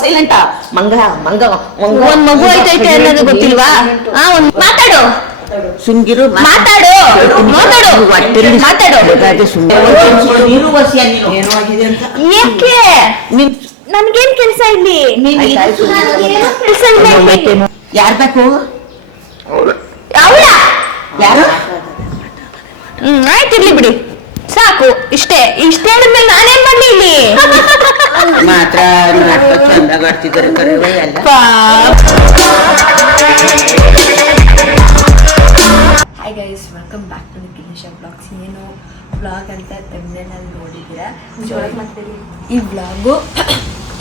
ಸೈಲೆಂಟಾ ಮಂಗ ಮಂಗ ಒಂದ್ ಮಗು ಐತೈತೆ ಅನ್ನೋದು ಗೊತ್ತಿಲ್ವಾ? ಮಾತಾಡು ಸುಮ್ಗಿರು ಮಾತಾಡು ಏಕೆ ನನ್ಗೇನ್ ಕೆಲಸ ಇಲ್ಲಿ? ಯಾರ್ ಬೇಕು? ಅವಳ ಯಾರು? ಆಯ್ತಿರ್ಲಿ ಬಿಡಿ, ಸಾಕು. ಇಷ್ಟೇ ಹೇಳಿದ್ಮೇಲೆ ನಾನೇನ್ ಮಾಡ್ಲಿ ಇಲ್ಲಿ? ಮಾತ್ರ ಚಂದಾಗ ಆಡ್ತಿದ್ದಾರೆ ಕರೆಯುವ ಎಲ್ಲ. Hi guys, welcome back to Kinisha blogs. ಏನು ವ್ಲಾಗ್ ಅಂತ ತಮಿಳ್ನಲ್ಲಿ ನೋಡಿದ್ದೀರಾ.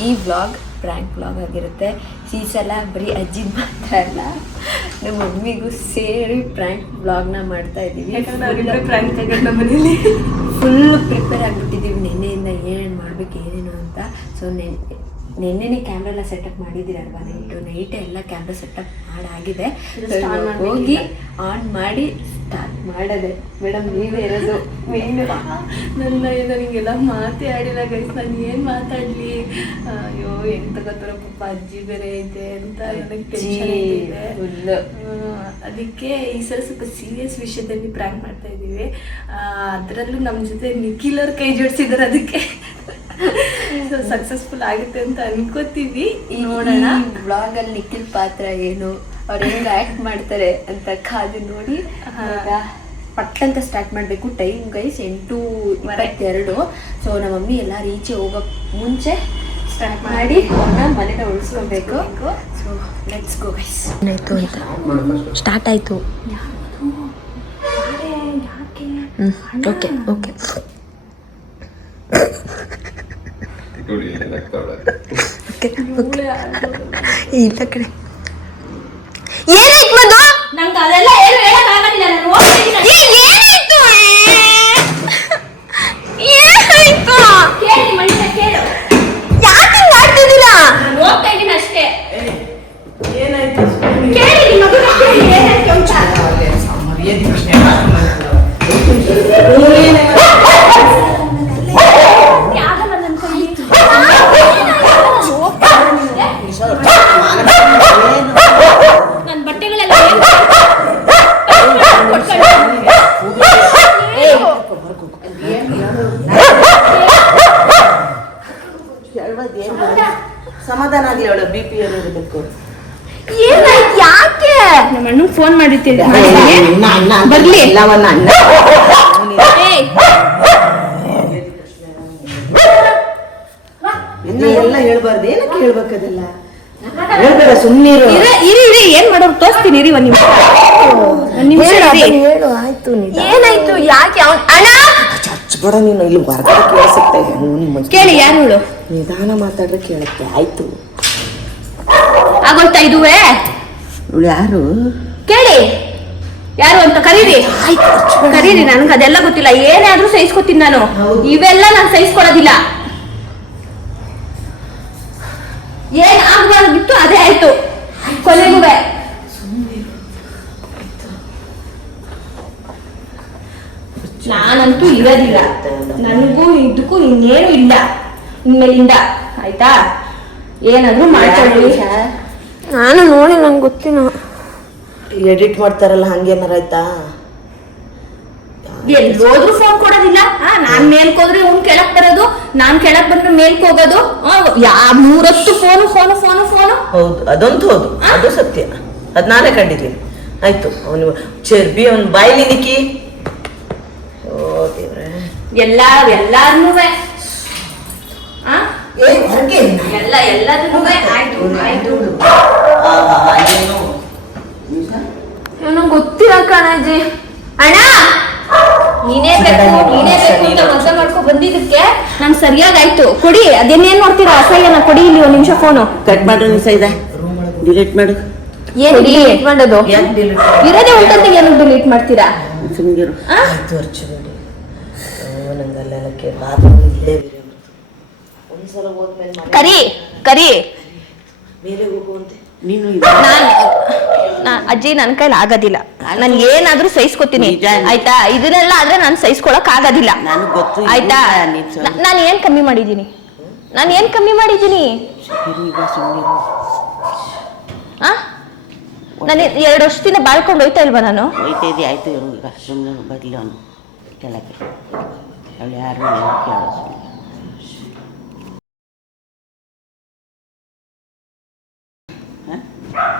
ಈ ವ್ಲಾಗ್ ಪ್ರ್ಯಾಂಕ್ ವ್ಲಾಗ್ ಆಗಿರುತ್ತೆ. ಈ ಸಲ ಬರೀ ಅಜ್ಜಿ ಮಾತ್ರ ಅಲ್ಲ, ನಮ್ಮ ಮಮ್ಮಿಗೂ ಸೇರಿ ಪ್ರ್ಯಾಂಕ್ ವ್ಲಾಗ್ನ ಮಾಡ್ತಾ ಇದ್ದೀವಿ. ಫುಲ್ ಪ್ರಿಪೇರ್ ಆಗಿಬಿಟ್ಟಿದ್ದೀವಿ ನಿನ್ನೆಯಿಂದ ಏನೇನು ಮಾಡಬೇಕು ಏನೇನು ಅಂತ. ಸೊ ನಿನ್ನೆನೇ ಕ್ಯಾಮ್ರಾ ಎಲ್ಲ ಸೆಟಪ್ ಮಾಡಿದ್ದೀರಲ್ವಾ? ನೈಟೇ ಎಲ್ಲ ಕ್ಯಾಮ್ರಾ ಸೆಟಪ್ ಮಾಡಾಗಿದೆ. ಹೋಗಿ ಆನ್ ಮಾಡಿ ಸ್ಟಾರ್ಟ್ ಮಾಡೋದೆ. ಮೇಡಮ್ ನೀವೇ ಇರೋದು ಮೇನು. ನನಗೆಲ್ಲ ಮಾತೇ ಆಡಿಲ್ಲ ಗೈಸ್, ನಾನು ಏನು ಮಾತಾಡಲಿ? ಅಯ್ಯೋ ಹೆಂಗ್ ತಗೋತಾರ ಪಾಪ, ಅಜ್ಜಿ ಬೇರೆ ಐತೆ ಅಂತ ನನಗೆ ಟೆನ್ಷನ್ ಇದೆ ಫುಲ್. ಅದಕ್ಕೆ ಈ ಸಲ ಸ್ವಲ್ಪ ಸೀರಿಯಸ್ ವಿಷಯದಲ್ಲಿ ಪ್ರ್ಯಾಂಕ್ ಮಾಡ್ತಾ ಇದ್ದೀವಿ. ಅದರಲ್ಲೂ ನಮ್ಮ ಜೊತೆ ನಿಖಿಲವ್ರ ಕೈ ಜೋಡಿಸಿದ್ದಾರೆ. ಅದಕ್ಕೆ ಸೊ ಸಕ್ಸಸ್ಫುಲ್ ಆಗುತ್ತೆ ಅಂತ ಅನ್ಕೋತೀವಿ. ನೋಡೋಣ ಬ್ಲಾಗಲ್ಲಿ ನಿಖಿಲ್ ಪಾತ್ರ ಏನು, ಅವ್ರು ಹೆಂಗೆ ಆ್ಯಕ್ಟ್ ಮಾಡ್ತಾರೆ ಅಂತ ಕಾದು ನೋಡಿ ಪಟ್ಟಂತ ಸ್ಟಾರ್ಟ್ ಮಾಡಬೇಕು. Time guys 8:22. ಸೊ ನಮ್ಮ ಮಮ್ಮಿ ಎಲ್ಲ ಈಚೆ ಹೋಗೋ ಮುಂಚೆ ಸ್ಟಾರ್ಟ್ ಮಾಡಿ ಅವ್ರನ್ನ ಮನೆನ ಉಳಿಸ್ಕೊಬೇಕು. So let's go guys. ಏನಾಯ್ತು ಅಂತ ಸ್ಟಾರ್ಟ್ ಆಯಿತು. ಓಕೆ ಓಕೆ ಇಲ್ಲ ಕಡೆ ಏನಾಯ್ತು ಮಧು? ನಂಗೆ ಅದೆಲ್ಲ ಏನು ಹೇಳಕ್ಕಾಗಲಿಲ್ಲ. ಏನಾಯ್ತು ಕೇಳಿ ಮನುಷ್ಯ ಕೇಳು. ಯಾಕೆ ಹಿಂಗೆ ಆಡ್ತಿದ್ದೀರಾ? ನಾನು ಹೋಗ್ತಾ ಇದ್ದೀನಿ ಅಷ್ಟೇ. ಏನಾಯ್ತು ಕೇಳಿ, ನಿಮ್ಮ ಮಗನ ಕೇಳಿ ಏನಾಯ್ತು ಅಂತ. ನನ್ನ ಬಟ್ಟೆಗಳೆಲ್ಲ ಸಮಾಧಾನ ಆಗಲಿ. ಅವಳು BP ಇರಬೇಕು. ಏನಾಯ್ತು? ಯಾಕೆ? ನಮ್ಮ ಅಣ್ಣ ಫೋನ್ ಮಾಡಿರ್ತೀವಿ ಬರ್ಲಿ ಎಲ್ಲವನ್ನ ಅಣ್ಣ ಎಲ್ಲ ಹೇಳ್ಬಾರ್ದು. ಏನಕ್ಕೆ ಹೇಳ್ಬೇಕದೆಲ್ಲ ಹೇಳ್ಬೇಡ, ಸುಮ್ಮನಿರು. ಇರಿ ಏನ್ ಮಾಡೋದು ತೋರಿಸ್ತೀನಿ. ಇರಿ ಒಂದ್ ನಿಮಿಷ ಹೇಳು. ಆಯ್ತು. ಏನಾಯ್ತು? ಯಾಕೆ? ಅಣ್ಣ ಹಚ್ಬೇಡ ನೀನು, ಇಲ್ಲಿ ಹೊರಗಡೆ ಕೇಳಿಸುತ್ತಾ ಇದೆ. ಕೇಳಿ ಯಾರು ಹೇಳು. ನಿಧಾನ ಮಾತಾಡ್ರೆ ಕೇಳುತ್ತೆ. ಆಯ್ತು ಆಗೋಯ್ತಾ? ಇದುವೇ ಇವಳು ಯಾರು? ಕೇಳಿ ಯಾರು ಅಂತ ಕರೀರಿ. ಕರೀರಿ, ನನ್ಗೆ ಅದೆಲ್ಲ ಗೊತ್ತಿಲ್ಲ. ಏನಾದ್ರೂ ಸಹಿಸ್ಕೊತೀನಿ ನಾನು, ಇವೆಲ್ಲ ನಾನು ಸಹಿಸ್ಕೊಳೋದಿಲ್ಲ. ಏನ್ ಆಗ್ಬಾರ್ದಿತ್ತು ಅದೇ ಆಯ್ತು ಕೊನೆಗೂ. ನಾನಂತೂ ಇರೋದಿಲ್ಲ. ನನಗೂ ಇದಕ್ಕೂ ಇನ್ನೇನು ಇಲ್ಲ ಇನ್ಮೇಲಿಂದ, ಆಯ್ತಾ? ಏನಾದ್ರೂ ಮಾಡ್ಕೊಳ್ಳಿ. ನಾನು ನೋಡಿ ನಂಗೆ ಗೊತ್ತಿನ ಎಡಿಟ್ ಮಾಡ್ತಾರಲ್ಲ ಹಂಗೇನಾರ ಆಯ್ತಾ? ಎಲ್ಲೋದ್ರು ಫೋನ್ ಕೊಡೋದಿಲ್ಲ. ನಾನ್ ಮೇಲ್ಕೋದ್ರೆ ಅವ್ನ್ ಕೆಳಕ್ ಬರೋದು, ನಾನ್ ಕೆಳಕ್ ಬಂದ್ರೆ ಮೇಲ್ಕ್ ಹೋಗೋದು. ಮೂರೊತ್ತು ಫೋನು ಫೋನು ಫೋನು ಫೋನು. ಹೌದು, ಅದಂತೂ ಹೌದು, ಅದು ಸತ್ಯ. ಅದ್ ನಾನೇ ಕಂಡಿದ್ದೀನಿ. ಆಯ್ತು, ಅವನು ಚರ್ಬಿ ಅವನ್ ಬಾಯಿಲಿ ನಿಕ್ಕಿ. ಓ ದೇವ್ರೆ, ಎಲ್ಲಾರ್ನು ಆಯ್ತು ಗೊತ್ತಿಲ್ಲ ಕಣಜಿ. ಅಣ್ಣ ನೀನೇ ಬೇಕು ಅಂತ ಮಜಾ ಮಾಡ್ಕೊ ಬಂದಿದ್ದಕ್ಕೆ ನನ್ ಸರಿಯಾಗಾಯ್ತು. ಕೊಡಿ, ಅದೇನೇನ್ ನೋಡ್ತೀರಾ ಅಸಹ್ಯನ? ಕೊಡಿ ಇಲ್ಲಿ ಒಂದ್ ನಿಮಿಷ ಫೋನು. ಕಟ್ ಮಾಡ್ರಿ ಡಿಲೀಟ್ ಮಾಡು. ಏನ್ ಡಿಲೀಟ್ ಮಾಡೋದು? ಇರೋದೇ ಉಂಟಂತ ಏನಕ್ಕೆ ಡಿಲೀಟ್ ಮಾಡ್ತೀರಾ? ಸುಮ್ಗಿರು. ಕರಿ ಮೇಲೆ ಹೋಗುವಂತೆ ನೀನು. ಅಜ್ಜಿ ನನ್ ಕೈಲಿ ಆಗೋದಿಲ್ಲ. ನನ್ ಏನಾದ್ರೂ ಸಹಿಸ್ಕೊತೀನಿ, ಆಯ್ತಾ? ಇದನ್ನೆಲ್ಲ ಆದ್ರೆ ನಾನು ಸಹಿಸ್ಕೊಳಕ್ ಆಗೋದಿಲ್ಲ, ಆಯ್ತಾ? ನಾನು ಏನ್ ಕಮ್ಮಿ ಮಾಡಿದೀನಿ? ನಾನು ಏನ್ ಕಮ್ಮಿ ಮಾಡಿದ್ದೀನಿ? ಈಗ ಸುಮ್ಮನಿರು. ನಾನು 2 ವರ್ಷದಿಂದ ಬಾಳ್ಕೊಂಡು ಹೋಯ್ತಾ ಇಲ್ವಾ ನಾನು? ಹೋಯ್ತಾಯಿದ್ದೆ, ಆಯಿತು ಇರು ಈಗ ಸುಮ್ಮನೆ ಬರಲಿ ಅವನು ಕೆಳಗೆ. ಅವಳು ಯಾರು ಕೇಳೋ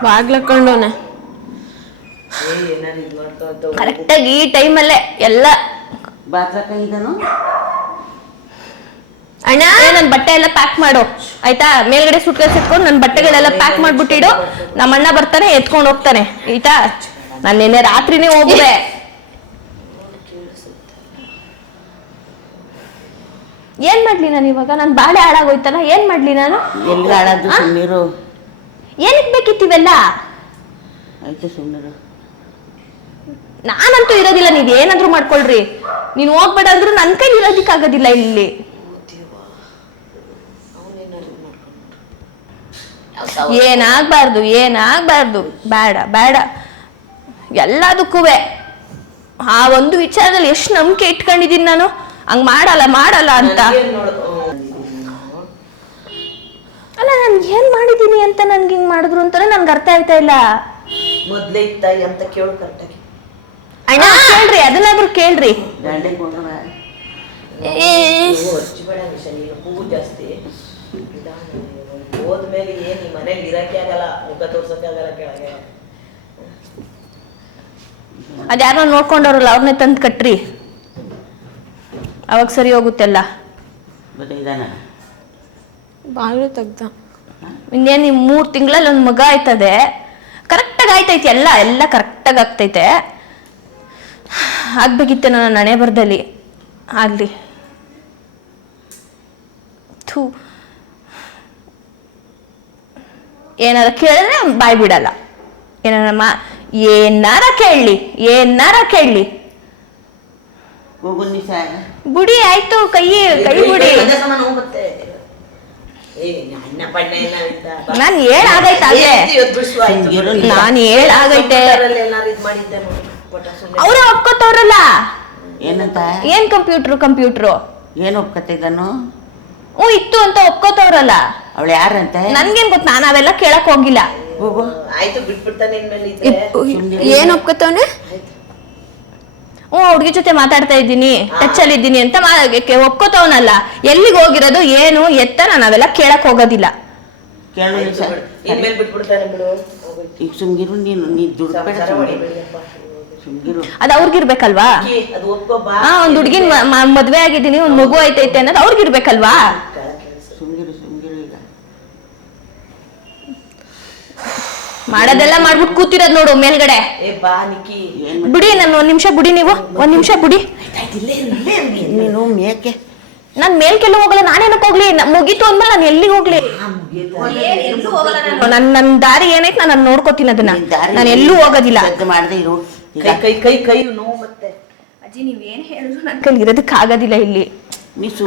ಬಾಗ್ಲಕೊಂಡವನೆ ಏನಾರು ಇದು ಮಾಡ್ಕೊಂತ ಕರೆಕ್ಟಾಗಿ ಈ ಟೈಮಲ್ಲೇ ಎಲ್ಲ. ಬಾತ್ರಕ್ಕ ಇದನು ಅಣ್ಣ ನನ್ನ ಬಟ್ಟೆ ಎಲ್ಲ ಪ್ಯಾಕ್ ಮಾಡು ಆಯ್ತಾ? ಮೇಲ್ಗಡೆ ಸುಟ್ಕೇಸ್ ಇಟ್ಕೊಂಡು ನನ್ನ ಬಟ್ಟೆಗಳೆಲ್ಲ ಪ್ಯಾಕ್ ಮಾಡ್ಬಿಟ್ಟಿಡು. ನಮ್ಮ ಅಣ್ಣ ಬರ್ತಾನೆ ಎತ್ಕೊಂಡು ಹೋಗ್ತಾನೆ ಆಯ್ತಾ? ನಾನು ನಿನ್ನೆ ರಾತ್ರಿನೇ ಹೋಗುವೆ. ಏನ್ ಮಾಡ್ಲಿ ನಾನು ಇವಾಗ? ನನ್ ಬಾಳೆ ಹಾಳಾಗೋಯ್ತಲ್ಲ, ಏನ್ ಮಾಡ್ಲಿ ನಾನು? ಎಲ್ಲಿ ಹಾಳಾದ್ದು? ಸುಮ್ಮನಿರು. ಏನಕ್ ಬೇಕಿತ್ತಿವೆಲ್ಲ? ಆಯ್ತು ಸುಮ್ಮನಿರು. ನಾನಂತೂ ಇರೋದಿಲ್ಲ, ನೀವ್ ಏನಾದ್ರು ಮಾಡ್ಕೊಳ್ರಿ. ನೀನ್ ಹೋಗ್ಬೇಡ ಅಂದ್ರೂ ನನ್ ಕೈಲಿ ಇರೋದಿಕ್ಕಾಗೋದಿಲ್ಲ ಇಲ್ಲಿ. ಏನಾಗ್ಬಾರ್ದು. ಬೇಡ ಬೇಡ ಎಲ್ಲದಕ್ಕೂ ಆ ಒಂದು ವಿಚಾರದಲ್ಲಿ ಎಷ್ಟು ನಂಬಿಕೆ ಇಟ್ಕೊಂಡಿದೀನಿ ನಾನು. ಹಂಗ್ ಮಾಡಲ್ಲ ಅಂತ ಅಲ್ಲ. ನಾನು ಏನ್ ಮಾಡಿದೀನಿ ಅಂತ ನನ್ಗೆ ಹಿಂಗ್ ಮಾಡಿದ್ರು ಅಂತಾನೆ ನನ್ಗೆ ಅರ್ಥ ಆಯ್ತಾ ಇಲ್ಲ. ಮೊದ್ಲೇ ಇತ್ತಾಯಿ ಅಂತ ಕೇಳು ಕರೆಕ್ಟಾಗಿ. ಅಣ್ಣ ಕೇಳ್ರಿ, ಅದನ್ನಾದ್ರೂ ಕೇಳ್ರಿ. ದಂಡೆ ಕೊಡುವ ಹಚ್ಚಿಬೇಡ ನಿಶಾ, ನೀನು ಕೂಗು ಜಾಸ್ತಿ. ಹೋದ್ಮೇಲೆ ಏನ್ ಈ ಮನೇಲಿ ಇರಕ್ಕೆ ಆಗಲ್ಲ, ಮುಖ ತೋರ್ಸಕ್ಕೆ ಆಗಲ್ಲ ಕೆಳಗೆ. ಅದ್ಯಾರೋ ನೋಡ್ಕೊಂಡವ್ರಲ್ಲ ಅವ್ರನ್ನೇ ತಂದು ಕಟ್ರಿ, ಅವಾಗ ಸರಿ ಹೋಗುತ್ತೆಲ್ಲ. ಇದಾನ ಬಾಗಿಲು ತೆಗ್ದ. ಇನ್ನೇನು 3 ತಿಂಗಳಲ್ಲಿ ಒಂದು ಮಗ ಆಯ್ತದೆ. ಕರೆಕ್ಟಾಗಿ ಆಯ್ತೈತಿ, ಎಲ್ಲ ಕರೆಕ್ಟಾಗಿ ಆಗ್ತೈತೆ. ಆಗ್ಬೇಕಿತ್ತೆ ನನ್ನ ಹಣೆ ಬರದಲ್ಲಿ ಆಗ್ಲಿ. ಥೂ, ಏನಾರ ಕೇಳಿದ್ರೆ ಬಾಯ್ ಬಿಡಲ್ಲ. ಏನಾರ ಕೇಳಲಿ ಹೋಗು ನಿಶಾ. ಬುಡಿ ಆಯ್ತು, ಕೈ ಬುಡಿ. ನಾನು ಹೇಳಾಗೈತೆ ಅವರೇ ಒಪ್ಕೋತವ್ರಲ್ಲ. ಏನಂತ? ಏನ್ ಕಂಪ್ಯೂಟ್ರು ಏನು ಒಪ್ಕತ್ತಿದ್ದಾನು? ಇತ್ತು ಅಂತ ಒಪ್ಕೋತವ್ರಲ್ಲ. ಅವಳು ಯಾರಂತೆ? ನನ್ಗೇನ್ ಗೊತ್ತ, ನಾನು ಅವೆಲ್ಲ ಕೇಳಕ್ ಹೋಗಿಲ್ಲ. ಹೋಗು. ಆಯ್ತು ಬಿಟ್ಬಿಡ್ತಾನೆ. ಏನ್ ಒಪ್ಕೋತವ್ನೆ? ಹುಡುಗಿ ಜೊತೆ ಮಾತಾಡ್ತಾ ಇದ್ದೀನಿ, ಟಚ್ ಅಲ್ಲಿ ಇದ್ದೀನಿ ಅಂತ ಒಪ್ಕೋತವನಲ್ಲ. ಎಲ್ಲಿಗೆ ಹೋಗಿರೋದು ಏನು ಎತ್ತ ನಾನು ಅವೆಲ್ಲ ಕೇಳಕ್ ಹೋಗೋದಿಲ್ಲ. ಕೇಳು ನಿಶಾ. ಇನ್ಮೇಲೆ ಬಿಟ್ಬಿಡ್ತಾನೆ ಬಿಡು. ಈಗ ಸುಮ್ಗಿರು, ನೀನು ದುಡ್ಬೇಡ. ಸುಮ್ಗಿರು. ಅದು ಅವ್ರಿಗಿರ್ಬೇಕಲ್ವಾ? ಅದು ಒಪ್ಕೋ ಬಾ. ಒಂದ್ ಹುಡ್ಗಿನ್ ಮದ್ವೆ ಆಗಿದ್ದೀನಿ, ಒಂದ್ ಮಗು ಐತೈತೆ ಅನ್ನೋದು ಅವ್ರಿಗಿರ್ಬೇಕಲ್ವಾ? ಸುಮ್ಗಿರು ಈಗ. ಮಾಡೋದೆಲ್ಲ ಮಾಡ್ಬಿಟ್ಟು ಕೂತಿರೋದ್ ನೋಡು ಮೇಲ್ಗಡೆ. ಬಿಡಿ, ನಾನು ಒಂದ್ ನಿಮಿಷ ಬಿಡಿ, ನೀವು ಒಂದ್ ನಿಮಿಷ ಬಿಡಿ. ನೀನು ಮೇಕೆ. ನಾನ್ ಮೇಲ್ಕೆಲ್ಲ ಹೋಗಲ್ಲ, ನಾನೇನಕ್ ಹೋಗ್ಲಿ? ಮುಗೀತು ಅಂದ್ಮೇಲೆ ನಾನು ಎಲ್ಲಿಗೆ ಹೋಗ್ಲಿ? ನನ್ ದಾರಿ ಏನೈತೆ ನಾನು ನೋಡ್ಕೋತೀನಿ, ಅದನ್ನ ನಾನು ಎಲ್ಲೂ ಹೋಗೋದಿಲ್ಲ. ಮಾಡದೆ ಇರು. ಕೈ ನೋವು ಮತ್ತೆ. ಅಜ್ಜಿ ನೀವ್ ಏನ್ ಹೇಳಿದ್ರು ನನ್ ಕೈಲಿ ಇರೋದಕ್ಕೆ ಆಗೋದಿಲ್ಲ ಇಲ್ಲಿ,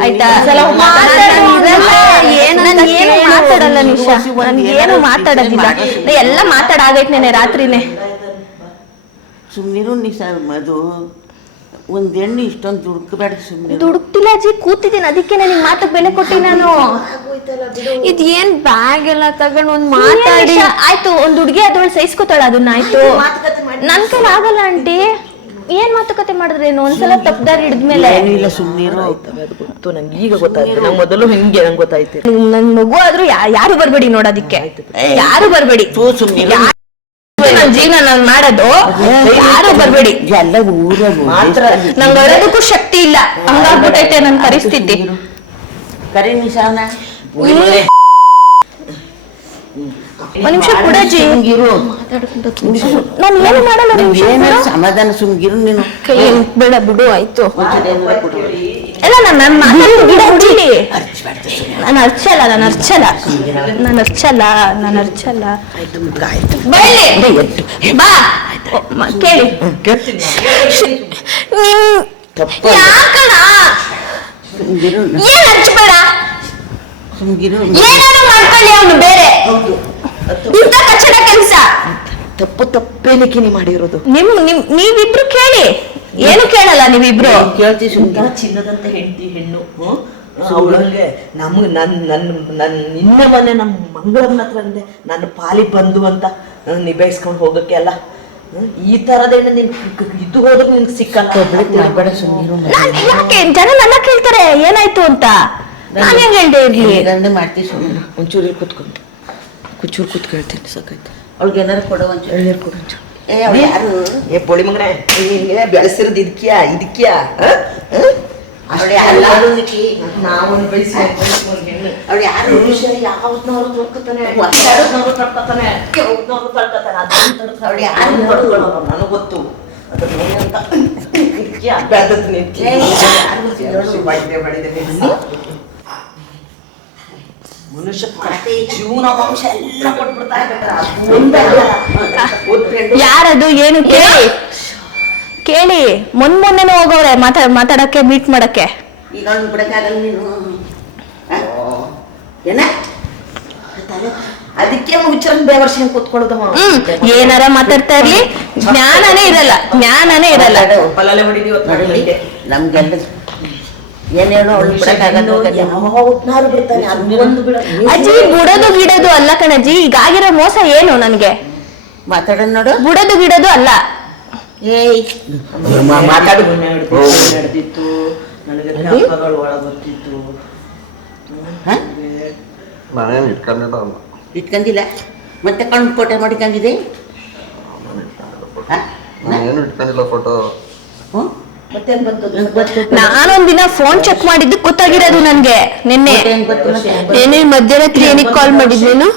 ಆಯ್ತಾ? ಮಾತಾಡಲ್ಲ ನಿಶಾ, ನನ್ಗೇನು ಮಾತಾಡೋದಿಲ್ಲ. ಎಲ್ಲ ಮಾತಾಡಾಗೈತ್ ನೆನೆ ರಾತ್ರಿನೇ. ಸುಮ್ನಿರು ನಿಶಾ. ಮಧು, ಒಂದ್ ಹೆಣ್ಣು ಇಷ್ಟೊಂದು ದುಡ್ಕಬೇಡ. ಸುಮ್ನೆ ದುಡ್ತಿಲ್ಲ ಅಜ್ಜಿ, ಕೂತಿದ್ದೀನಿ, ಅದಕ್ಕೆ ನನಗೆ ಮಾತಕ್ ಬೆಲೆ ಕೊಟ್ಟಿ ನಾನು. ಇದೇನ್ ಬ್ಯಾಗ್ ಎಲ್ಲ ತಗೊಂಡ್ ಒಂದ್ ಮಾತಾಡಿ ಆಯ್ತು. ಒಂದ್ ಹುಡ್ಗಿ ಅದ್ರೊಳಗೆ ಸಹಿಸ್ಕೊತಾಳ, ಅದನ್ನ ಆಯ್ತು. ನನ್ ಕೈಲಿ ಆಗಲ್ಲ ಆಂಟಿ. ಏನ್ ಮಾತುಕತೆ ಮಾಡಿದ್ರೇನು? ಒಂದ್ಸಲ ತಪ್ಪದಾರಿ ಹಿಡಿದ್ಮೇಲೆ ಇಲ್ಲ. ಸುಮ್ನಿರು. ಅದು ಗೊತ್ತು ನಂಗೆ, ಈಗ ಗೊತ್ತಾಯ್ತು. ನಂಗೆ ಮೊದಲು ಹಿಂಗೆ ನಂಗೆ ಗೊತ್ತಾಯ್ತು. ನನ್ ಮಗು ಆದ್ರೂ ಯಾರು ಬರ್ಬೇಡಿ ನೋಡೋದಿಕ್ಕೆ, ಯಾರು ಬರ್ಬೇಡಿ. ನನ್ ಜೀವನ ನಾನ್ ಮಾಡೋದು, ಯಾರು ಬರ್ಬೇಡಿ. ಎಲ್ಲ ಊರಲ್ಲಿ ಮಾತ್ರ ನಂಗೆ ಅಳೋದಕ್ಕೂ ಶಕ್ತಿ ಇಲ್ಲ, ಹಂಗಾಗ್ಬಿಟ್ಟೈತೆ ನನ್ ಪರಿಸ್ಥಿತಿ. ಕರಿ ನಿಶಾವನ. ಒಂದ್ ನಿಮಿಷ ಕೊಡಜ್ಜಿ. ನಾನು ಏನು ಮಾಡಲ್ಲ. ಸಮಾಧಾನ. ಸುಮ್ಗಿರು ನೀನು. ಕೈ ಬೇಡ ಬಿಡು, ಆಯ್ತು. ಎಲ್ಲ ನಾನು ಮಾತಾಡ್ತೀನಿ. ನಾನು ಅರ್ಚಲ್ಲ. ಬಾ ಕೇಳಿ. ಯಾಕಣ ಏನ್ ಹಚ್ಬೇಡ, ಏನಾದ್ರು ಮಾಡ್ಕೊಳ್ಳಿ. ಅವನು ಬೇರೆ ಇಂಥ ಕಚ್ಚಡ ಕೆಲಸ. ತಪ್ಪೇನಕ್ಕೆ ನೀ ಮಾಡಿರೋದು? ನೀವಿಬ್ರು ಕೇಳಿ, ಏನು ಕೇಳಲ್ಲ ನೀವಿಬ್ರು. ಕೇಳ್ತಿ. ಚಿನ್ನದಂತ ಹೆಂಡತಿ ಹೆಣ್ಣು ಅವಳಂಗೆ ನಮ್ಗೆ ನನ್ನ ನಿನ್ನೆ ಮೊನ್ನೆ ನಮ್ಮ ಮಂಗಳಮ್ಮನ ಹತ್ರ ಅಂದೆ ನನ್ನ ಪಾಲಿ ಬಂದು ಅಂತ ನಿಭಾಯಿಸ್ಕೊಂಡು ಹೋಗೋಕ್ಕೆ ಅಲ್ಲ. ಈ ಥರದೇನು ನಿನ್ ಇದು ಹೋದ್ರೆ ನಿನ್ಗೆ ಸಿಕ್ಕಲ್ಲ. ಬೇಡ ಸುಮ್ಮನೆ ಯಾಕೆ ಜನ ನನ್ನ ಕೇಳ್ತಾರೆ ಏನಾಯ್ತು ಅಂತ, ನಾನು ಹೆಂಗ್ ಹೇಳ್ದೆ ಇರ್ಲಿ. ಮಾಡ್ತೀವಿ ಸುಮ್ಮನೆ. ಒಂಚೂರು ಕುಚ್ಚೂರು ಕೂತ್ಕೊಳ್ತೀನಿ ಸಾಕಾಯ್ತು. ಅವ್ಳಿಗೆ ಏನಾರು ಕೊಡೋ ಒಂಚೂರು ಎಳ್ನೀರು ಕೊಡು ಒಂಚೂರು. ಯಾರು ಏ ಬೋಳಿ ಮಗನೇ ನಿನ್ಗೆ ಬೆಳೆಸಿರೋದು ಇದಕ್ಕಿಯಾ ಅವಳು ಯಾರು ನಾವೊಂದು ಬೆಳೆಸಿ ಅವಳು ಯಾರು ಯಾವ್ದನ್ನವ್ರು ತೊಳ್ಕೊತಾನೆ, ಎರಡನ್ನವ್ರು ತಡ್ಕೊತಾನೆ, ಯಾವ್ದನ್ನವ್ರು ತಡ್ಕೊತಾನೆ, ಅದನ್ನ ತಡ್ಕೊ ಅವಳು ಯಾರು ತಡ್ಕೊಳ್ಳೋ ನನಗೆ ಗೊತ್ತು. ಅದನ್ನ ಅಂತ ಇದಕ್ಕಿಯಾ ಬೆಳೆದದ್ದು ನಿನ್ಗೆ ಮನುಷ್ಯ ಜೀವನ ವಂಶ ಎಲ್ಲ ಕೊಟ್ಬಿಡ್ತಾರೆ. ಯಾರದು ಏನು ಕೇಳಿ ಮೊನ್ನೆನೂ ಹೋಗವ್ರೆ ಮಾತಾಡಕ್ಕೆ ಮೀಟ್ ಮಾಡಕ್ಕೆ. ಈಗ ಅವ್ನು ಬಿಡಕ್ಕಾಗಲ್ಲ ನೀನು ಏನ ಅದಕ್ಕೆ ಹುಚ್ಚರನ್ ಬೇವರ್ಷ ಕೂತ್ಕೊಳ್ಳೋದವ. ಏನಾರ ಮಾತಾಡ್ತಾ ಇರ್ಲಿ, ಜ್ಞಾನನೇ ಇರಲ್ಲ. ಪಲ್ಲಲೆ ಹೊಡಿದೀವಿ ನಮ್ಗೆಲ್ಲ ಏನೇನೋ ಅವಳು ಬಿಡಕ್ಕಾಗಲ್ಲ. ಯಾವತ್ನಾರು ಬಿಡ್ತಾನೆ, ಅದೊಂದು ಬಿಡ. ಅಜ್ಜಿ ಬುಡೋದು ಗಿಡೋದು ಅಲ್ಲ ಕಣಜ್ಜಿ, ಈಗಾಗಿರೋ ಮೋಸ ಏನು ನನ್ಗೆ? ಮಾತಾಡೋಣ ನೋಡು. ಬುಡೋದು ಗಿಡೋದು ಅಲ್ಲ. ಏಯ್ ಮಾತಾಡಿ ನಡೆದಿತ್ತು ನನಗೆ ಜ್ಞಾಪಕಗಳು ಒಳ ಗೊತ್ತಿತ್ತು. ನಾನೇನು ಇಟ್ಕೊಂಡಿಲ್ಲ ಅಲ್ಲ. ಇಟ್ಕೊಂಡಿಲ್ಲ ಮತ್ತೆ ಕಣ್ಣು ಕೋಟೆ ಮಾಡಿಕೊಂಡಿದೆ. ನಾನೇನು ಇಟ್ಕೊಂಡಿಲ್ಲ ಫೋಟೋ. ಮತ್ತೆ ನಾನೊಂದಿನ ಫೋನ್ ಚೆಕ್ ಮಾಡಿದ್ದು ಗೊತ್ತಾಗಿರೋದು ನನ್ಗೆ ನಿನ್ನೆ. ಏನೇ ಮಧ್ಯರಾತ್ರಿ ಏನಕ್ಕೆ ಕಾಲ್ ಮಾಡಿದ್ನೇನು?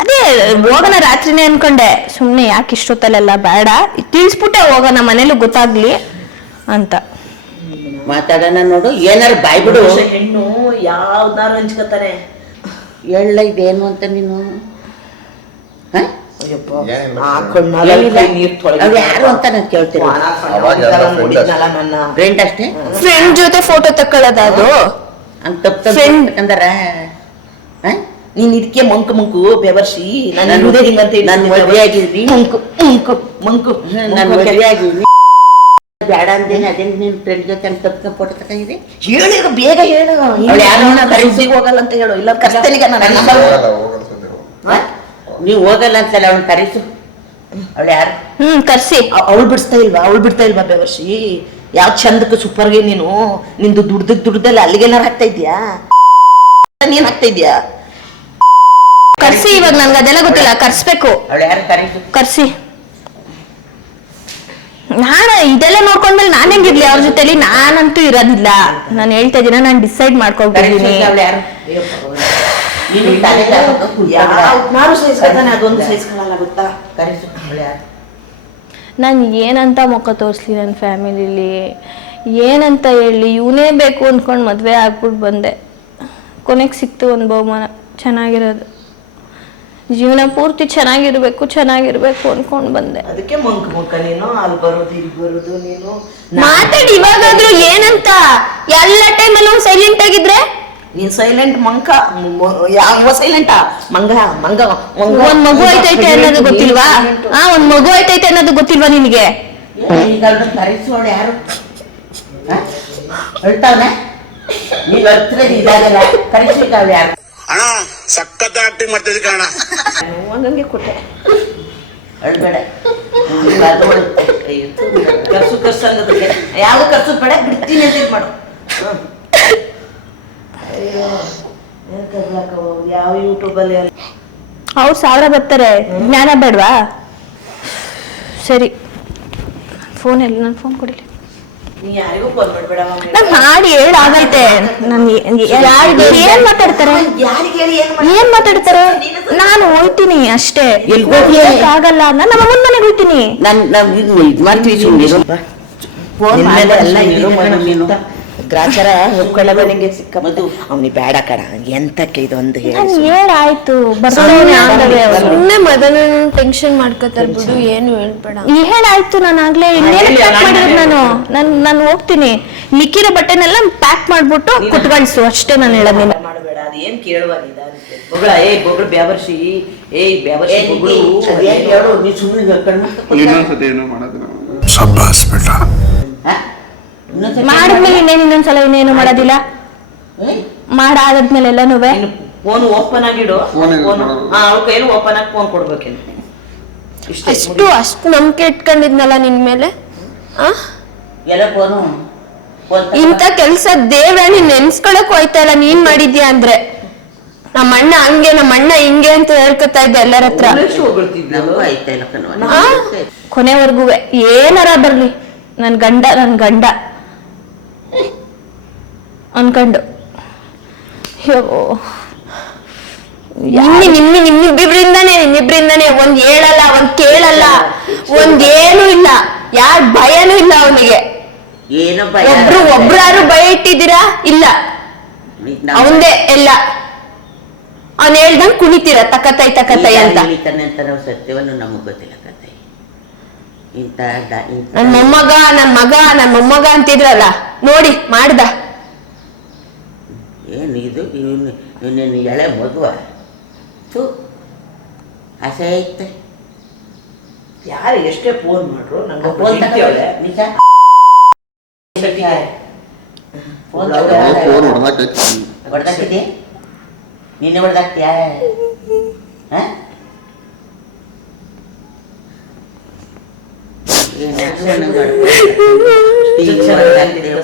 ಅದೇ ಹೋಗೋಣ ರಾತ್ರಿನೇ ಅನ್ಕೊಂಡೆ, ಸುಮ್ನೆ ಯಾಕೆ ಇಷ್ಟೊತ್ತಲ್ಲೆಲ್ಲ ಬೇಡ ತಿಳಿಸ್ಬಿಟ್ಟೆ ಹೋಗೋಣ ಮನೇಲಿ ಗೊತ್ತಾಗ್ಲಿ ಅಂತ. ಮಾತಾಡೋಣ ನೋಡು. ಏನಾರು ಬಾಯ್ ಬಿಡು. ಹೆಣ್ಣು ಯಾವ್ದಾರು ಹಂಚ್ಕೊತಾನೆ. ಹೇಳ ಇದೇನು ಅಂತ ನೀನು ಯಾರು ಅಂತ ನಾನು ಕೇಳ್ತೀನಿ. ಫ್ರೆಂಡ್ ಅಷ್ಟೇ. ಫ್ರೆಂಡ್ ಜೊತೆ ಫೋಟೋ ತಕ್ಕೊಳ್ಳೋದ ಅದು? ಹಂಗ ತಪ್ಪಂದಾರ ನೀನ್ ಇದಕ್ಕೆ ಮಂಕು ಬೆವರ್ಸಿ ನಾನು ಮದುವೆ ಆಗಿದ್ವಿ. ಮಂಕು ನಾನು ಮದುವೆ ಆಗಿದ್ವಿ ಬೇಡ ಅಂದೇನೆ. ಅದೇನು ನೀನು ಫ್ರೆಂಡ್ ಜೊತೆ ಹಂಗೆ ತಪ್ಪ ಫೋಟೋ ತಗೊಂಡಿದೆ? ಹೇಳು ಬೇಗ ಹೇಳು. ಹೋಗಲ್ಲ ಅಂತ ಹೇಳು, ಇಲ್ಲ ಕರ್ತನಿಗೆ ನೀವು ಹೋಗಲ್ಲ ಅಂತಲ್ಲ ಅವನು ಕರೆಸು. ಅವಳು ಯಾರು? ಕರ್ಸಿ. ಅವಳು ಬಿಡ್ತಾ ಇಲ್ವಾ ಬೆವರ್ಸಿ? ಯಾವ ಚಂದಕ್ಕೆ ಸೂಪರ್ಗೆ ನೀನು ನಿಂದು ದುಡ್ದಲ್ಲಿ ಅಲ್ಲಿಗೆಲ್ಲ ಹಾಕ್ತಾ ಇದ್ಯಾ? ನೀನ್ ಹಾಕ್ತಾ ಇದ್ಯಾ? ಕರ್ಸಿ. ಇವಾಗ ನನ್ಗೆ ಅದೆಲ್ಲ ಗೊತ್ತಿಲ್ಲ, ಕರ್ಸ್ಬೇಕು. ಅವಳು ಯಾರು? ಕರೆಸು. ಕರ್ಸಿ. ನಾನು ಇದೆಲ್ಲ ನೋಡ್ಕೊಂಡ್ಮೇಲೆ ನಾನ್ ಹೆಂಗಿರ್ಲಿ ಅವ್ರ ಜೊತೆಲಿ? ನಾನಂತೂ ಇರೋದಿಲ್ಲ. ನಾನು ಹೇಳ್ತಾ ಇದೀನ, ನಾನು ಡಿಸೈಡ್ ಮಾಡ್ಕೊಳ್ತೀನಿ. ಅವಳು ಯಾರು? ಅದೊಂದು ಸಹಿಸ್ಕೊಳ್ಳಲ್ಲ ಗೊತ್ತಾ? ಕರೆಸು. ಅವಳು ಯಾರು? ನಾನು ಏನಂತ ಮುಖ ತೋರಿಸ್ಲಿ ನನ್ನ ಫ್ಯಾಮಿಲಿಲಿ? ಏನಂತ ಹೇಳಿ? ಇವನೇ ಬೇಕು ಅಂದ್ಕೊಂಡು ಮದುವೆ ಆಗ್ಬಿಟ್ಟು ಬಂದೆ. ಕೊನೆಗೆ ಸಿಕ್ತು ಒಂದು ಬಹುಮಾನ, ಚೆನ್ನಾಗಿರೋದು. ಜೀವನ ಪೂರ್ತಿ ಚೆನ್ನಾಗಿರ್ಬೇಕು ಅನ್ಕೊಂಡು ಬಂದೆ. ಅದಕ್ಕೆ ಮಂಕ ನೀನು ಅಲ್ಲಿ ಬರೋದು ಇಲ್ಲಿ ಬರೋದು. ನೀನು ಮಾತಾಡಿ ಇವಾಗಾದ್ರೂ ಏನಂತ? ಎಲ್ಲ ಟೈಮಲ್ಲೂ ಸೈಲೆಂಟ್ ಆಗಿದ್ರೆ? ನೀನ್ ಸೈಲೆಂಟ್ ಮಂಕ. ಯಾವ ಸೈಲೆಂಟಾ? ಮಂಗ ಒಂದ್ ಮಗು ಐತೈತೆ ಅನ್ನೋದು ಗೊತ್ತಿಲ್ವಾ? ಒಂದ್ ಮಗು ಐತೈತೆ ಅನ್ನೋದು ಗೊತ್ತಿಲ್ವಾ ನಿನ್ಗೆ? ಈಗ ಕರೆಸು. ಅವಳು ಯಾರು? ಹೇಳ್ತಾವನ ನೀನು ಹತ್ರ ಇದಾಗಲ್ಲ. ಕರೆಸು. ಈಗ ಅವಳು ಯಾರು? ಅಣ್ಣ ಸಖತ್ ಆಕ್ಟಿಂಗ್ ಮಾಡ್ತಿದ್ದೆ ಕಣ. ಹಂಗಂಗೆ ಕೊಟ್ಟೆ. ಅಳ್ಬೇಡ. ಕರ್ಸು ಅನ್ನೋದಕ್ಕೆ ಯಾವ್ದು ಕರ್ಸೋದು ಬೇಡ, ಬಿಡ್ತೀನಿ ಅಂತ ಇದು ಮಾಡು. ಅಯ್ಯೋ ಯಾವ ಯೂಟ್ಯೂಬಲ್ಲಿ ಅವ್ರು 1000 ಬರ್ತಾರೆ, ಜ್ಞಾನ ಬೇಡವಾ? ಸರಿ, ನನ್ನ ಫೋನ್ ಕೊಡಿಲಿ. ನೀ ಯಾರಿಗೂ ಫೋನ್ ಮಾಡಬೇಡ. ನಾನು ಮಾಡಿ ಹೇಳಾಗೈತೆ. ಏನ್ ಮಾತಾಡ್ತಾರೆ? ಏನ್ ಮಾತಾಡ್ತಾರೆ? ನಾನು ಹೋಗ್ತೀನಿ ಅಷ್ಟೇ. ಆಗಲ್ಲ, ನಾನು ನಮ್ಮ ಅಮ್ಮನ ಮನೆಗೆ ಹೋಗ್ತೀನಿ. ಇದು ಮಾಡ್ತೀವಿ ಸುಮ್ಮನೆ. ಫೋನ್ ನೀನು ಗ್ರಾಚಾರ ಒಪ್ಕೊಳ್ಳೋದು ನಿಂಗೆ ಸಿಕ್ಕ ಮದು. ಅವ್ನಿಗೆ ಬೇಡ ಕಡ, ಎಂತಕ್ಕೆ ಇದೊಂದು ನಾನು ಹೇಳಾಯ್ತು. ಸುಮ್ಮನೆ ಮದನ ಟೆನ್ಷನ್ ಮಾಡ್ಕೋತಾರ ಬಿಡು, ಏನು ಹೇಳ್ಬೇಡ. ಹೇಳಾಯ್ತು. ನಾನು ಆಗ್ಲೇ ಇನ್ನೇನು ಪ್ಯಾಕ್ ಮಾಡಿರೋದು. ನಾನು ಹೋಗ್ತೀನಿ. ಮಿಕ್ಕಿರೋ ಬಟ್ಟೆನೆಲ್ಲ ಪ್ಯಾಕ್ ಮಾಡ್ಬಿಟ್ಟು ಕುಟ್ಕಳ್ಸು ಅಷ್ಟೇ. ನಾನು ಹೇಳೋದಿಲ್ಲ. ಮಾಡಬೇಡ, ಅದೇನ್ ಕೇಳುವ ಬೊಗಳ. ಬೊಗಳು ಬ್ಯಾವರ್ಸಿ. ಬ್ಯಾವರ್ಸಿ ಬೊಗಳು. ಇನ್ನೊಂದ್ಸತಿ ಏನೋ ಮಾಡೋದು. ಮಾಡಿದ್ಮೇಲೆ ಇನ್ನೊಂದ್ಸಲ ಇನ್ನೇನು ಮಾಡೋದಿಲ್ಲ. ಮಾಡಾದ್ಮೇಲೆ ಎಲ್ಲನೂ ನೀನು ಫೋನ್ ಓಪನ್ ಆಗಿಡು. Phone ಇಲ್ಲ ಫೋನ್ ಮಾಡೋದು. ಅವಳ ಕೈಯಲ್ಲಿ ಓಪನ್ ಆಗಿ ಫೋನ್ ಕೊಡ್ಬೇಕೇನು ಇಷ್ಟೇ. ಅಷ್ಟು ನಂಬಿಕೆ ಇಟ್ಕೊಂಡಿದ್ನಲ್ಲ ನಿನ್ ಮೇಲೆ ಆ ಎಲ್ಲ ಫೋನು ಇಂಥ ಕೆಲ್ಸ ದೇವ್ರಾಣಿ ನೆನ್ಸ್ಕೊಳಕ್ ಹೋಯ್ತಾ ಇಲ್ಲ ನೀನ್ ಮಾಡಿದ್ಯಾ ಅಂದ್ರೆ. ನಮ್ಮ ಅಣ್ಣ ಹಂಗೆ ನಮ್ಮ ಅಣ್ಣ ಹಿಂಗೆ ಅಂತ ಹೇಳ್ಕೊತಾ ಇದ್ದೆ ಎಲ್ಲರ ಹತ್ರ. ಎಷ್ಟು ಹೊಗಳ್ತಿದ್ಲು. ನಮಗೂ ಆಯ್ತಾ ಇಲ್ಲ ಕಣವ. ಕೊನೆವರೆಗೂ ಏನಾರ ಬರ್ಲಿ ನನ್ ಗಂಡ ಅನ್ಕೊಂಡು ನಿಮ್ಮಿಬ್ರಿಂದಾನೆ ಒಂದ್ ಹೇಳಲ್ಲ ಒಂದ್ ಕೇಳಲ್ಲ ಒಂದೇನು ಇಲ್ಲ, ಯಾರ್ ಭಯನೂ ಇಲ್ಲ ಅವನಿಗೆ. ಏನೋ ಒಬ್ರಾರು ಭಯ ಇಟ್ಟಿದ್ದೀರಾ? ಇಲ್ಲ, ಅವಂದೇ ಎಲ್ಲ. ಅವ್ನ್ ಹೇಳ್ದಂಗ್ ಕುಣಿತೀರ ತಕತೈ ಅಂತ. ಅಂತ ನಾವು ಸತ್ಯವನ್ನು ನಮಗ್ ಗೊತ್ತಿಲ್ಲ ಕತೆ. ನನ್ ಮೊಮ್ಮಗ ಅಂತಿದ್ರಲ್ಲ ನೋಡಿ ಮಾಡ್ದ. ಏನು ಇದು ಇವನೇನು ಎಳೆ ಮಗುವ ಆಸೆ ಐತೆ. ಯಾರು ಎಷ್ಟೇ ಫೋನ್ ಮಾಡ್ರು ನಂಗೆ ಫೋನ್ ನಿಜ ಫೋನ್ ಹೊಡೆದಾಕೈತಿ. ಹೊಡೆದಾಕಿದ್ಯಾ? ನಿನ್ನೆ ಹೊಡೆದಾಕ್ತೀಯಾ?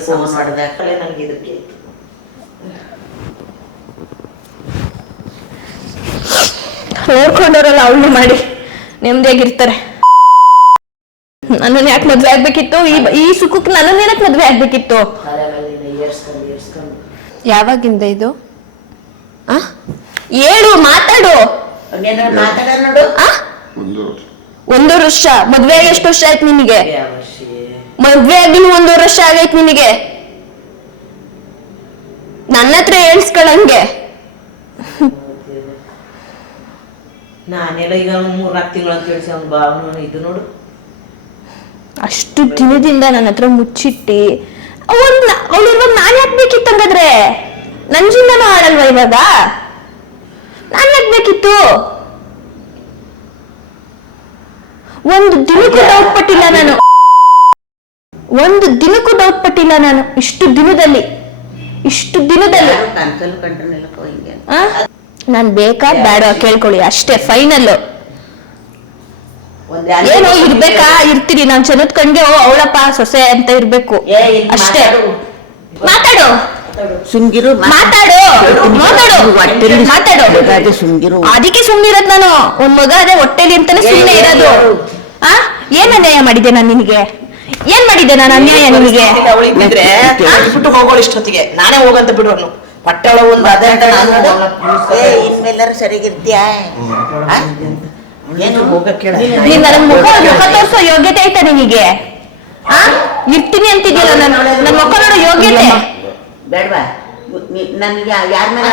ಫೋನ್ ಹೊಡೆದಾಕ ನಂಗೆ ಇದಕ್ಕೆ ನೋಡ್ಕೊಂಡವ್ರಲ್ಲ ಅವಳು ಮಾಡಿ ನೆಮ್ಮದಿಯಾಗಿರ್ತಾರೆ. ನನ್ನನ್ನು ಯಾಕೆ ಮದ್ವೆ ಆಗ್ಬೇಕಿತ್ತು? ಈ ಸುಖಕ್ಕೆ ನನ್ನನ್ನು ಏನಕ್ಕೆ ಮದ್ವೆ ಆಗ್ಬೇಕಿತ್ತು? ಯಾವಾಗಿಂದ ಇದು? ಹೇಳು, ಮಾತಾಡು. ಮಾತಾಡ ನೋಡು. ಒಂದು 1 ವರ್ಷ ಮದ್ವೆ ಆಗಿ ಎಷ್ಟು ವರ್ಷ ಆಯ್ತು ನಿನಗೆ? ಮದ್ವೆ ಆಗಿ 1 ವರ್ಷ ಆಗೈತ್ ನಿನಗೆ. ನನ್ನ ಹತ್ರ ಹೇಳ್ಸ್ಕೊಳಂಗೆ. ನಾನೆಲ್ಲ ಈಗ 3-4 ತಿಂಗಳು ಅಂತ ಹೇಳಿಸಿ ಅವ್ನು ಬಾ ಅವನು ಇದು ನೋಡು. ಅಷ್ಟು ದಿನದಿಂದ ನನ್ನ ಹತ್ರ ಮುಚ್ಚಿಟ್ಟಿ ಅವಳು ಇವಾಗ ನಾನು ಯಾಕೆ ಬೇಕಿತ್ತು? ಹಂಗಾದ್ರೆ ನನ್ ಜೀವನನೂ ಆಡಲ್ವಾ ಇವಾಗ? ನಾನು ಯಾಕೆ ಬೇಕಿತ್ತು? ಒಂದು ದಿನಕ್ಕೂ ಡೌಟ್ ಪಟ್ಟಿಲ್ಲ ನಾನು ಇಷ್ಟು ದಿನದಲ್ಲಿ. ಕನ್ಸಲು ಕಂಡ್ರನೆಲ್ಲಕ್ಕೋ ಹಿಂಗೆ ನಾನ್ ಬೇಕಾ ಬೇಡ ಕೇಳ್ಕೊಳ್ಳಿ ಅಷ್ಟೇ, ಫೈನಲ್. ಏನೋ ಇರ್ಬೇಕಾ? ಇರ್ತೀರಿ. ನಾನ್ ಜನದ ಕಣ್ಗೆ ಅವಳಪ್ಪ ಸೊಸೆ ಅಂತ ಇರ್ಬೇಕು ಅಷ್ಟೇ. ಮಾತಾಡು ಸುಮ್ಗಿರು. ಸುಮ್ಗಿರು. ಅದಕ್ಕೆ ಸುಮ್ನಿರೋದ್ ನಾನು. ಒಂದ್ ಮಗ ಅದೇ ಹೊಟ್ಟೆಲಿ ಅಂತಾನೆ ಸುಮ್ನೆ ಇರೋದು. ಏನ್ ಅನ್ಯಾಯ ಮಾಡಿದ್ದೆ ನಾನು ನಿನಗೆ? ಏನ್ ಮಾಡಿದ್ದೆ ನಾನು ಅನ್ಯಾಯ ನಿನಗೆ? ಅವಳಿದ್ರೆ ಬಿಟ್ಟು ಹೋಗೋಳು ಇಷ್ಟೊತ್ತಿಗೆ. ನಾನೇ ಹೋಗಂತ ಬಿಡೋನು. ಪಟ್ಟಳ ಒಂದು ಅದೇ ಅಂತ ನಾನು ಇನ್ಮೇಲಾರು ಸರಿಗಿರ್ತೀಯ? ಏನು ನೀನ್ ನನಗ್ ಮುಖ ತೋರ್ಸೋ ಯೋಗ್ಯತೆ ಐತಾ ನಿನಗೆ? ಇರ್ತೀನಿ ಅಂತಿದ್ಯಲ್ಲ ನನ್ನ ಮುಖ ನೋಡೋ ಯೋಗ್ಯತೆ ಬೇಡವಾ? ನನ್ಗೆ ಯಾರ ಮೇಲೆ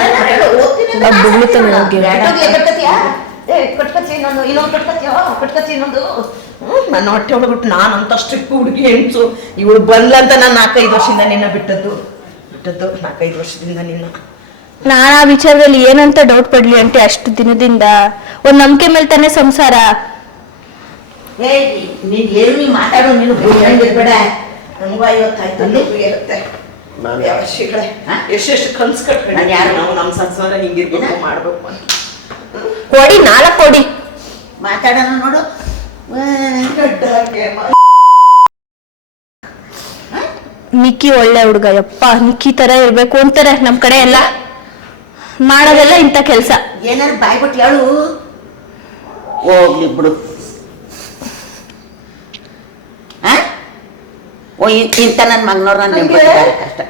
ನನ್ನ ಹೊಟ್ಟೆ ಹೊಡ್ಬಿಟ್ಟು ನಾನು ಅಂತಷ್ಟು ಹುಡುಗಿ ಹೆಣ್ಸು ಇವಳು ಬಂದ್ಲಂತ ನಾನು 4-5 ವರ್ಷದಿಂದ ನಿನ್ನ ಬಿಟ್ಟದ್ದು 4-5 ವರ್ಷದಿಂದ ನಿನ್ನ. ನಾನ್ ಆ ವಿಚಾರದಲ್ಲಿ ಏನಂತ ಡೌಟ್ ಪಡ್ಲಿ ಅಂತ ಅಷ್ಟು ದಿನದಿಂದ ಒಂದ್ ನಂಬಿಕೆ ಮೇಲೆ ತಾನೇ ಸಂಸಾರ. ನೀನ್ ಏನು ಮಾತಾಡೋ ನೀನು ಬೇಡ. ನಮಗೂ 50 ಆಯ್ತು ಇರುತ್ತೆ. ಎಷ್ಟೆಷ್ಟು ಕನ್ಸ್ ಕಟ್ಕೊಂಡು ನಾವು ನಮ್ಮ ಸಂಸಾರ ಹಿಂಗಿರ್ಬೇಕು ಮಾಡ್ಬೇಕು ಅಂತ. ಕೊಡಿ 4 ಕೊಡಿ ಮಾತಾಡೋಣ ನೋಡು. ನಿಕ್ಕಿ ಒಳ್ಳೆ ಹುಡುಗ ಯಪ್ಪ. ನಿಕ್ಕಿ ತರ ಇರ್ಬೇಕು ಅಂತಾರೆ ನಮ್ ಕಡೆ ಎಲ್ಲ. ಮಾಡೋದೆಲ್ಲ ಇಂಥ ಕೆಲ್ಸ. ಏನಾರು ಬಾಯ್ಬಿಟ್ಟು ಹೇಳು. ಹೋಗ್ಲಿ ಬಿಡು. ಇಂಥ ನನ್ನ ಮಗನವ್ರ ಕಷ್ಟ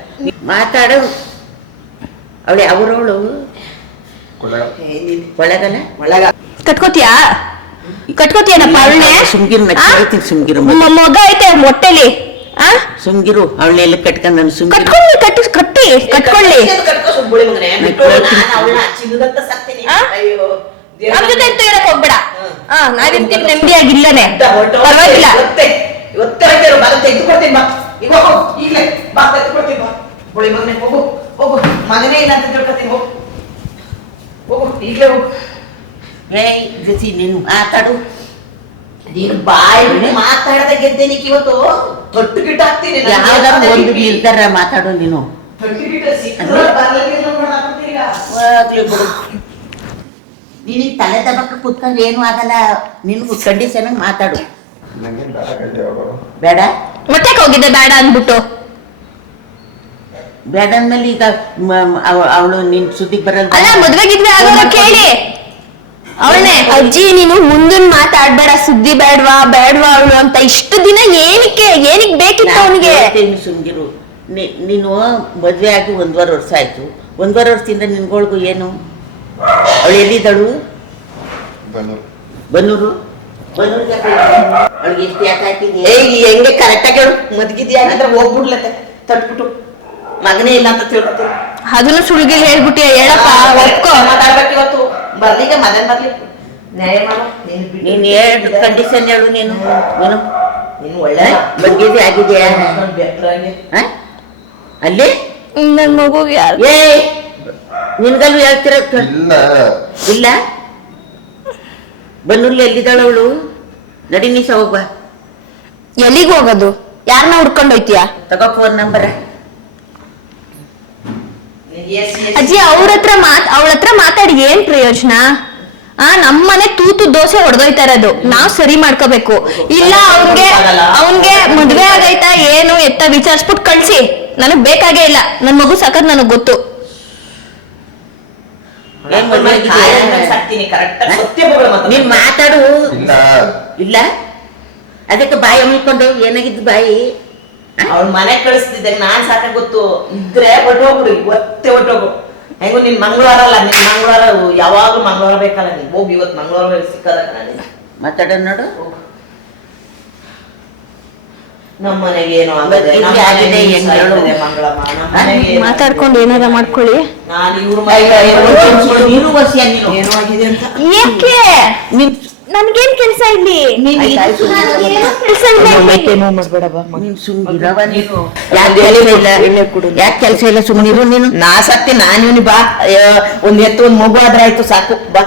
ಮಾತಾಡು. ಅವಳೆ ಅವರವಳು ಒಳಗಲ್ಲ ಕಟ್ಕೋತೀಯನಪ್ಪ ಅವಳನ್ನೇ? ಸುಮ್ಗಿರು. ಸುಮ್ಗಿರು. ಮಗ ಐತೆ ಹೊಟ್ಟೆಲಿ. ಸುಮ್ಗಿರು. ಅವಳನ್ನೆಲ್ಲ ಕಟ್ಕೊಂಡ್ ನಾನು ಸುಮ್ಗಿರು. ಕಟ್ಕೊಳ್ಳಿ. ನಮ್ ಜೊತೆ ಅಂತೂ ಇರಕ್ ಹೋಗ್ಬೇಡ. ನಾವಿರ್ತೀವಿ ನೆಮ್ಮದಿಯಾಗಿಲ್ಲನೆ. ಪರವಾಗಿಲ್ಲ. ಇವತ್ತೇ ಹೋಯ್ತಾರು ಬಾ ತೆಗೆದುಕೊಡ್ತೀನಿ. ಬಾ ಈಗ ಹೋಗು. ಈಗಲೇ ಬಾ ತೆಗೆದುಕೊಡ್ತೀನಿ. ಬಾ ಬುಳಿ ಮಗನೇ ಹೋಗು. ಮಗನೇ ಇಲ್ಲ ಅಂತ ತಿಳ್ಕೊತೀನಿ. ಹೋಗು ಈಗಲೇ ಹೋಗು. ಗತಿ ನೀನು ಮಾತಾಡು. ನೀನು ಬಾಯಿ ಮಾತಾಡದ ಗೆದ್ದೇನಿಕ್ ಇವತ್ತು ತೊಟ್ಟು ಗಿಟ್ಟ ಹಾಕ್ತೀನಿ. ಯಾವ್ದಾರು ಒಂದು ನಿರ್ಧಾರ ಮಾತಾಡು ನೀನು. ಹೋಗ್ಲಿ ಬಿಡು. ನಿನಗೆ ತಲೆ ದಬಕ್ಕೆ ಕುತ್ಕೊಂಡು ಏನು ಆಗಲ್ಲ. ನಿನ್ಗೂ ಕಂಡೀಷನ್ ಮಾತಾಡು. ನಂಗೆ ಬೇಡ ಗಂಟೆ ಅವರು ಬೇಡ ಮತ್ತೆ ಹೋಗಿದ್ದೆ ಬೇಡ ಅಂದ್ಬಿಟ್ಟು. ಬೇಡ ಅಂದ್ಮೇಲೆ ಈಗ ಅವಳು ನಿನ್ ಸುದ್ದಿಗೆ ಬರಲ್ಲ. ಅಲ್ಲ ಮದ್ವೆಗಿದ್ವಿ ಆಗೋರ ಕೇಳಿ ಅವಳನ್ನೇ, ಅಜ್ಜಿ ನೀನು ಮುಂದಿನ ಮಾತಾಡ್ಬೇಡ, ಸುದ್ದಿ ಬೇಡ್ವಾ ಅವಳು ಅಂತ. ಇಷ್ಟು ದಿನ ಏನಕ್ಕೆ ಬೇಕಿತ್ತು ಅವನಿಗೆ? ಸುಮ್ಗಿರು. ನೀನು ಮದ್ವೆ ಆಗಿ 1.5 ವರ್ಷ ಆಯ್ತು. 1.5 ವರ್ಷದಿಂದ ನಿನ್ಗೊಳ್ಗು ಏನು? ಅವಳು ಎಲ್ಲಿದ್ದಳು? ಬನ್ನೂರು. ಅವಳಿಗೆ ಎಷ್ಟು ಯಾಕೆ ಹಾಕಿದ್ಯಾ? ಹೆಂಗೆ ಕರೆಕ್ಟಾಗಿ ಹೇಳು, ಮದ್ಗಿದ್ಯಾ ಅಂದ್ರೆ ಹೋಗ್ಬಿಡ್ಲತ್ತೆ ತಟ್ಬಿಟ್ಟು ಮಗನೇ ಇಲ್ಲ ಅಂತ ತಿಳ್ಕೊತೀನಿ. ಅದನ್ನು ಸುಳ್ಗಿ ಹೇಳ್ಬಿಟ್ಟಿ, ಹೇಳಪ್ಪ ಒಪ್ಕೋ. ಮಾತಾಡ್ಬೇಕು ಇವತ್ತು. ಬರ್ಲಿಗ ಮದನ್ ಬರ್ಲಿ, ನ್ಯಾಯ ಮಾಡು. ನೀನ್ ಹೇಳು ಕಂಡೀಷನ್ ಹೇಳು. ನೀನು ಒಳ್ಳೆ ಮದ್ವೆ ಆಗಿದ್ಯಾ ಅಲ್ಲಿ? ನನ್ ಮಗುಗೆ ಯಾರು? ಏ ನಿನ್ಗಲ್ಲು ಹೇಳ್ತಿರ ಇಲ್ಲ? ಬನ್ನೂರ್ಲಿ ಎಲ್ಲಿದ್ದಾಳ ಅವಳು? ನಡಿ ನೀಸ ಹೋಗ್ಬಾ. ಎಲ್ಲಿಗೆ ಹೋಗೋದು? ಯಾರನ್ನ ಹುಡ್ಕೊಂಡೋಯ್ತೀಯ? ತಗೋ ಫೋನ್ ನಂಬರ್. ಅಜ್ಜಿ ಅವಳ ಹತ್ರ ಮಾತಾಡಿ ಏನ್ ಪ್ರಯೋಜನ? ನಮ್ಮನೆ ತೂತು ದೋಸೆ ಹೊಡೆದೋಯ್ತಾ ಇರೋದು, ನಾವ್ ಸರಿ ಮಾಡ್ಕೋಬೇಕು. ಇಲ್ಲ ಅವನ್ಗೆ ಮದ್ವೆ ಆಗೈತಾ ಏನು ಎತ್ತ ವಿಚಾರಿಸ್ಬಿಟ್ಟು ಕಳ್ಸಿ. ನನಗ್ ಬೇಕಾಗೇ ಇಲ್ಲ, ನನ್ ಮಗು ಸಾಕದ್ ನನಗ್ ಗೊತ್ತು. ನೀನ್ ಮಾತಾಡು. ಇಲ್ಲ ಅದಕ್ಕೆ ಬಾಯಿ ಅಮ್ಮಿಕೊಂಡು ಏನಾಗಿದ್ದು ಬಾಯಿ? ಅವ್ಳ ಮನೆ ಕಳಿಸ್ತಿದ್ದೆ ನಾನ್ ಸಾಕ ಗೊತ್ತು. ಇದ್ರೆ ಹೊಟ್ಟೋಗ್ಬಿಡು, ಇವತ್ತೇ ಹೊಟ್ಟೋಗು. ಹೆಂಗು ನಿನ್ ಮಂಗಳವಾರ ಅಲ್ಲ, ನಿನ್ ಮಂಗಳವಾರ ಯಾವಾಗ್ಲೂ ಮಂಗಳವಾರ ಬೇಕಲ್ಲ. ನೀನ್ ಹೋಗಿ ಇವತ್ತು ಮಂಗಳವಾರ ಸಿಕ್ಕದಾಗ ಮಾತಾಡ ನೋಡು. ನಮ್ಮ ಮನೆಗೆ ಏನೋ ಮಾತಾಡ್ಕೊಂಡು ಏನಾರ ಮಾಡ್ಕೊಳ್ಳಿ. ನಾನು ಇವ್ರ ನೀನು ವರ್ಷ ಏನೋ ಆಗಿದೆ ಅಂತ ಯಾಕೆ? ನನ್ಗೇನ್ ಕೆಲ್ಸ ಇಲ್ಲಿ? ನೀನ್ ಸುಮ್ನಿರವ. ನೀನು ಯಾಕೆ ಕೆಲಸ ಇಲ್ಲ? ಸುಮ್ಮನಿರು ನೀನು. ನಾ ಸತ್ತಿ ನಾನು ಬಾ. ಒಂದ್ ಎತ್ತು ಒಂದ್ ಮಗು ಆದ್ರೆ ಆಯ್ತು ಸಾಕು ಬಾ.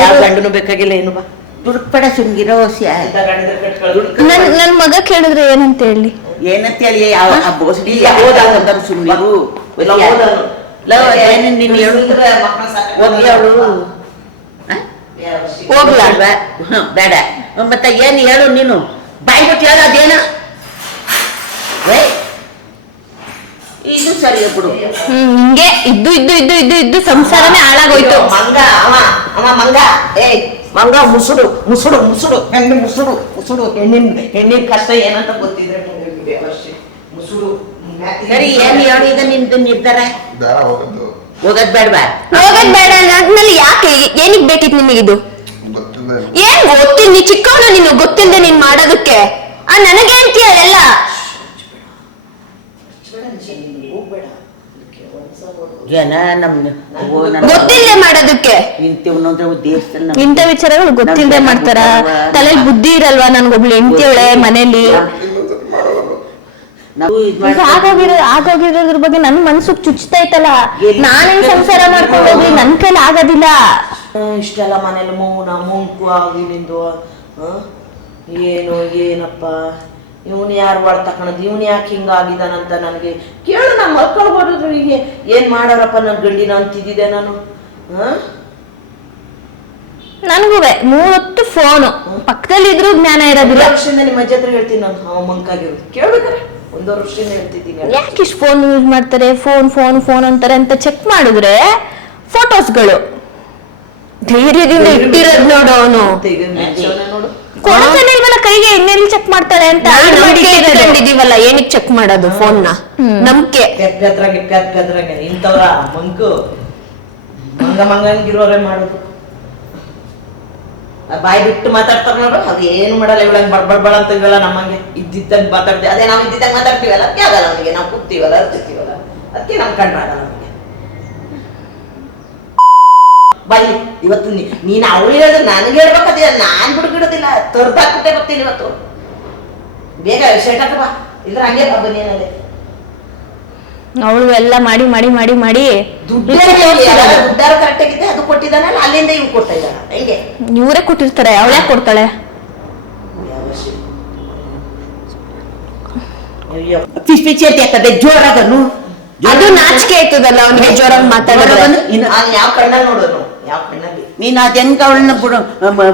ಯಾವ ಗಂಡನು ಬೇಕಾಗಿಲ್ಲ ಏನು ಬಾ. ದುಡ್ಬೇಡ ಸುಮ್ಗಿರೋ ಹೊಸ್ಯ. ನನ್ ಮಗ ಕೇಳಿದ್ರೆ ಏನಂತ ಹೇಳಿ? ಏನಂತ ಹೇಳಿ? ಬೋಸಡಿ ಸುಮ್ನಿರು. ನೀನು ಹೋಗ್ಲಿ ಅವಳು ಹೋಗ್ಲಲ್ವಾ? ಬೇಡ. ಮತ್ತೆ ಏನ್ ಹೇಳು ನೀನು? ಬಾಯಿ ಬಿಟ್ಟು ಹೇಳು ಅದೇನ? ಇದು ಸರಿ ಬಿಡು. ಹಿಂಗೆ ಇದ್ದು ಸಂಸಾರನೇ ಹಾಳಾಗೋಯ್ತು. ಮಂಗ ಅವ ಮಂಗ. ಮಂಗ ಮುಸುಡು ಮುಸುಡು ಮುಸುಡು ಹೆಣ್ಣು ಮುಸುಡು ಮುಸುಡು. ಹೆಣ್ಣಿನ ಕಷ್ಟ ಏನಂತ ಗೊತ್ತಿದ್ರೆ ಮುಸುಡು. ಸರಿ ಏನ್ ಹೇಳು ಈಗ ನಿಂದು ನಿರ್ಧಾರ? ಹೋಗದ್ ಬೇಡವಾ? ಹೋಗದ್ ಬೇಡ ಅಂದ್ಮೇಲೆ ಯಾಕೆ? ಏನಿಗ್ ಬೇಕಿತ್ತು ನಿಮಗಿದು? ಏನ್ ಗೊತ್ತಿಲ್ಲ? ನೀ ಚಿಕ್ಕವನು, ನೀನು ಗೊತ್ತಿಲ್ಲದೆ ನೀನ್ ಮಾಡೋದಕ್ಕೆ. ನನಗೆ ಅಂತೀಯ ಎಲ್ಲ? ಜನ ಗೊತ್ತಿಲ್ಲದೆ ಮಾಡೋದಕ್ಕೆ ಇಂಥ ವಿಚಾರಗಳು ಗೊತ್ತಿಲ್ಲದೆ ಮಾಡ್ತಾರ. ತಲೆಯಲ್ಲಿ ಬುದ್ಧಿ ಇರಲ್ವಾ? ನನ್ಗೊಬ್ಳು ಹೆಂಡ್ತಿಯವಳೆ ಮನೇಲಿ. ಆಗೋಗಿರೋದ್ರ ಬಗ್ಗೆ ನನ್ ಮನ್ಸು ಚುಚ್ತಾ ಇತ್ತಲ್ಲ. ನಾನೇನ್ ಸಂಸಾರ ಮಾಡ್ಕೊಂಡು ಹೋಗ್ಲಿ, ನನ್ ಕೈಲಿ ಆಗೋದಿಲ್ಲ. ಇಷ್ಟೆಲ್ಲ ಮನೇಲಿ ಮೌನ ಮುಂಕು ಆಗಿ ನಿಂದು ಏನು ಏನಪ್ಪ ಇವನು ಯಾರು ಹೊಡ್ ತಕೊಳದ್, ಇವನು ಯಾಕೆ ಹಿಂಗಾಗಿದ್ದಾನಂತ ನನಗೆ ಕೇಳು. ನಮ್ಮ ಮಕ್ಕಳು ಹೊಡೆದ್ರು ಹೀಗೆ ಏನ್ ಮಾಡೋರಪ್ಪ ನನ್ನ ಗಂಡಿನ ಅಂತಿದ್ದೆ ನಾನು. ನನಗೂ 3 ಹೊತ್ತು ಫೋನು ಪಕ್ಕದಲ್ಲಿ ಇದ್ರೂ ಜ್ಞಾನ ಇರೋದಿಲ್ಲ. ವರ್ಷದಿಂದ ನಿಮ್ಮ ಅಜ್ಜ ಹತ್ರ ಹೇಳ್ತೀನಿ ನಾನು. ಮಂಕಾಗಿರೋದು ಕೇಳ್ಬೇಕಾರೆ 1 ವರ್ಷದಿಂದ ಹೇಳ್ತಿದ್ದೀನಿ. ಯಾಕೆ ಇಷ್ಟು ಫೋನ್ ಯೂಸ್ ಮಾಡ್ತಾರೆ? ಫೋನ್ ಅಂತಾರೆ ಅಂತ ಚೆಕ್ ಮಾಡಿದ್ರೆ ಫೋಟೋಸ್ಗಳು ಧೈರ್ಯದಿಂದ ಇಟ್ಟಿರೋದ್ ನೋಡು. ಅವನು ಕೊಡ್ತಾನೆ ಇಲ್ವಲ್ಲ ಕೈಗೆ, ಇನ್ನೆಲ್ಲಿ ಚೆಕ್ ಮಾಡ್ತಾಳೆ ಅಂತ ಇಟ್ಕೊಂಡಿದೀವಲ್ಲ. ಏನಕ್ಕೆ ಚೆಕ್ ಮಾಡೋದು ಫೋನ್ನ? ನಂಬಿಕೆ ಪೆದ್ರಾಗೆ ಇಂಥವ್ರ ಮಂಕು ಮಂಗಂಗಿರೋರೇ ಮಾಡೋದು. ಬಾಯಿ ಬಿಟ್ಟು ಮಾತಾಡ್ತಾರ ನೋಡು. ಅದು ಏನು ಮಾಡಲ್ಲ. ಇವಳಂಗ್ ಬಡ್ಬಡ್ಬಳ ಅಂತ ಇವೆಲ್ಲ ನಮ್ಮಂಗೆ ಇದ್ದಿದ್ದಂಗೆ ಮಾತಾಡ್ತೀವಿ. ಅದೇ ನಾವು ಇದ್ದಿದ್ದಂಗೆ ಮಾತಾಡ್ತೀವಲ್ಲ, ಅದಕ್ಕೆ ಆಗಲ್ಲ ನಮಗೆ. ನಾವು ಕೂಗ್ತೀವಲ್ಲ, ಅರ್ತಿರ್ತೀವಲ್ಲ, ಅದಕ್ಕೆ ನಮ್ ಕಂಡು ಆಗಲ್ಲ ನಮಗೆ. ಬಾಯಿ ಇವತ್ತು ನೀನು ಅವಳು ಹೇಳಿದ್ರೆ ನನಗೆ ಹೇಳ್ಬೇಕದ. ನಾನ್ ಬಿಡ್ಬಿಡೋದಿಲ್ಲ, ತರ್ದಾಕ್ಬಿಟ್ಟೆ ಬರ್ತೀನಿ ಇವತ್ತು. ಬೇಗ ಶರ್ಟ್ ಹಾಕ ಬಾ, ಇದ್ರೆ ಹಂಗೆ ಬಾ ಬನ್ನಿಯಲ್ಲಿ. ಅವಳು ಎಲ್ಲ ಮಾಡಿ ದುಡ್ಡಾರು ಕರೆಕ್ಟ್ ಆಗಿದೆ. ಅದು ಕೊಟ್ಟಿದ್ದಾನಲ್ಲ, ಅಲ್ಲಿಂದ ಇವ್ ಕೊಟ್ಟ ಇದ್ದಾನ. ಹೆಂಗೆ ಇವರೇ ಕೊಟ್ಟಿರ್ತಾರೆ, ಅವಳೇ ಕೊಡ್ತಾಳೆ. ಪಿಚ್ ಪಿಚ್ ಅಂತ ಜೋರಾಗನು ಅದು ನಾಚಿಕೆ ಆಯ್ತದಲ್ಲ ಅವನಿಗೆ ಜೋರಾಗಿ ಮಾತಾಡಿದ್ರೆ. ಯಾವ ಕಣ್ಣಲ್ಲಿ ನೋಡೋನು, ಯಾವ ಕಣ್ಣಲ್ಲಿ? ನೀನು ಅದ್ ಹೆಂಗ ಅವಳನ್ನ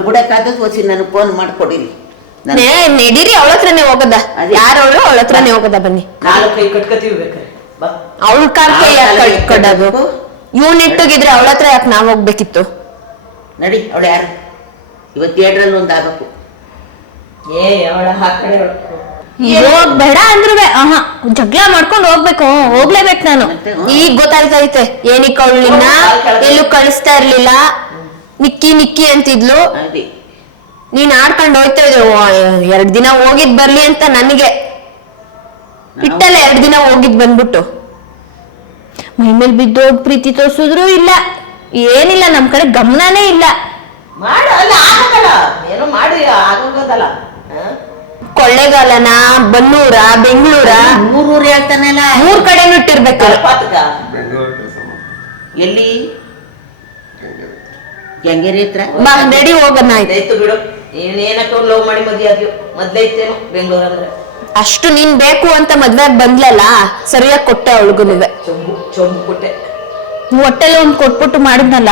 ಬುಡಕ್ಕಾದದ್ದು ಓಸಿ ನನಗೆ ಫೋನ್ ಮಾಡ್ಕೊಡಿರಿ. ನಡೀರಿ, ಅವಳ ಹತ್ರನೇ ಹೋಗದ. ಯಾರವಳು? ಅವಳ ಹತ್ರನೇ ಹೋಗದ. ಬನ್ನಿ, ನಾಲ್ಕು ಕೈ ಕಟ್ಕತೀವಿ ಬೇಕಾರೆ ಬಾ. ಅವಳ ಕಾರ್ ಕೈ ಕಟ್ಟೋದು. ಇವ್ನ ಇಟ್ಟೋಗಿದ್ರೆ ಅವಳ ಹತ್ರ ಯಾಕೆ ನಾವ್ ಹೋಗ್ಬೇಕಿತ್ತು? ನಡಿ, ಅವಳು ಯಾರು? ಇವತ್ತು 7ರಲ್ಲಿ ಒಂದು ಆಗ್ಬೇಕು. ಅವಳ ಆ ಕಡೆ ಬೇಡ ಅಂದ್ರು ಜಗಳ ಮಾಡ್ಕೊಂಡು ಹೋಗ್ಬೇಕು. ಹೋಗ್ಲೇಬೇಕು ನಾನು. ಈಗ ಗೊತ್ತಾಯ್ತೈತೆ ಏನಕ್ಕೆ ಅವಳು ನಿನ್ನ ಎಲ್ಲೂ ಕಳಿಸ್ತಾ ಇರ್ಲಿಲ್ಲ. ನಿಕ್ಕಿ ನಿಕ್ಕಿ ಅಂತಿದ್ಲು. ಅದೇ ನೀನ್ ಆಡ್ಕೊಂಡು ಹೋಯ್ತಾ ಇದ್ರು. 2 ದಿನ ಹೋಗಿದ್ ಬರ್ಲಿ ಅಂತ ನನಗೆ ಇಟ್ಟಲ್ಲ. 2 ದಿನ ಹೋಗಿದ್ ಬಂದ್ಬಿಟ್ಟು ಮೈ ಮೇಲ್ ಬಿದ್ದೋಗ್ ಪ್ರೀತಿ ತೋರ್ಸಿದ್ರು ಇಲ್ಲ, ಏನಿಲ್ಲ. ನಮ್ ಕಡೆ ಗಮನನೇ ಇಲ್ಲ. ಮಾಡು, ಅಲ್ಲ ಆಗಲ್ಲ, ಏನೋ ಮಾಡಿ ಆಗೋದಲ್ಲ. ಕೊಳ್ಳೇಗಾಲನ, ಬನ್ನೂರ, ಬೆಂಗಳೂರ, ಊರೂರು ಹೇಳ್ತಾನಲ್ಲ. 3 ಕಡೆ ಇಟ್ಟಿರ್ಬೇಕು. ಬೆಂಗಳೂರು ಕೆಲಸ ಮಾಡಿ ಎಲ್ಲಿ? ಗಂಗೇರಿ ಹತ್ರ. ಬಾ, ರೆಡಿ ಹೋಗೋಣ. ಆಯ್ತು ಆಯ್ತು ಬಿಡು. ಏನಕ್ಕೆ ಲವ್ ಮಾಡಿ ಮದ್ವೆ ಆದ್ಯೋ? ಮೊದ್ಲೈತೇನು ಬೆಂಗಳೂರು ಅಂದ್ರೆ? ಅಷ್ಟು ನೀನ್ ಬೇಕು ಅಂತ ಮದ್ವೆಗ್ ಬಂದ್ಲಲ್ಲ, ಸರಿಯಾಗಿ ಕೊಟ್ಟೆ ಅವಳಿಗುನುವೆ. ಚೊಂಬು ಕೊಟ್ಟೆ. ಹೊಟ್ಟೆಲ್ಲ ಒಂದ್ ಕೊಟ್ಬಿಟ್ಟು ಮಾಡಿದ್ನಲ್ಲ.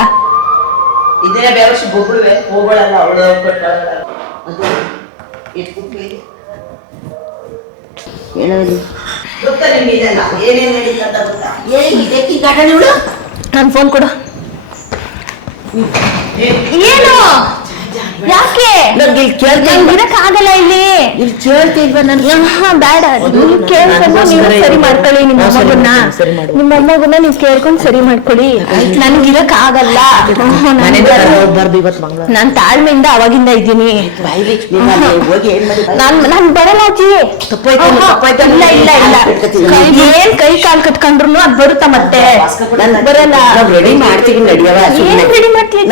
ಇದನ್ನೇ ಬೇವರ್ಷ ಬೊಬ್ಳುವೆ ಹೋಗೋಳಲ್ಲ, ಅವಳು ಕೊಟ್ಟಳಲ್ಲ. ಅದು ಎಟ್ಬಿಟ್ಟು ಹೇಳೋದು ಗೊತ್ತಾ ನಿಮ್ಗೆ ಇದೆಲ್ಲ ಏನೇನ್ ನಡೀತಂತ ಗೊತ್ತಾ? ಇದಕ್ಕೆ ಘಟನೆ ಇವಳು. ನನ್ ಫೋನ್ ಕೊಡು. ಏನು? ಯಾಕೆ? ಆಗಲ್ಲ ಇಲ್ಲಿ ಕೇಳ್ತಿಲ್ವಾ ನನ್ಗೆ? ಬೇಡ, ನೀವ್ ಕೇಳ್ಕೊಂಡು ನೀವು ಸರಿ ಮಾಡ್ಕೊಳ್ಳಿ. ನಿಮ್ಮ ಅಮ್ಮಗನ್ನ ನೀವು ಕೇಳ್ಕೊಂಡು ಸರಿ ಮಾಡ್ಕೊಳ್ಳಿ. ನನ್ಗಿರಕ್ ಆಗಲ್ಲ. ನಾನ್ ತಾಳ್ಮೆಯಿಂದ ಅವಾಗಿಂದ ಇದ್ದೀನಿ. ಹೋಗಿ ಏನ್ ಮಾಡಿ ನಾನ್ ಬರಲ್ಲ ಅಜ್ಜಿ. ಇಲ್ಲ ಇಲ್ಲ ಇಲ್ಲ, ಏನ್ ಕೈ ಕಾಲ್ ಕಟ್ಕೊಂಡ್ರು ಅದ್ ಬರುತ್ತಾ ಮತ್ತೆ? ಬರಲ್ಲ. ರೆಡಿ ಮಾಡ್ತೀವಿ, ನಡಿಯವ. ಏನ್ ರೆಡಿ ಮಾಡ್ತೀವಿ?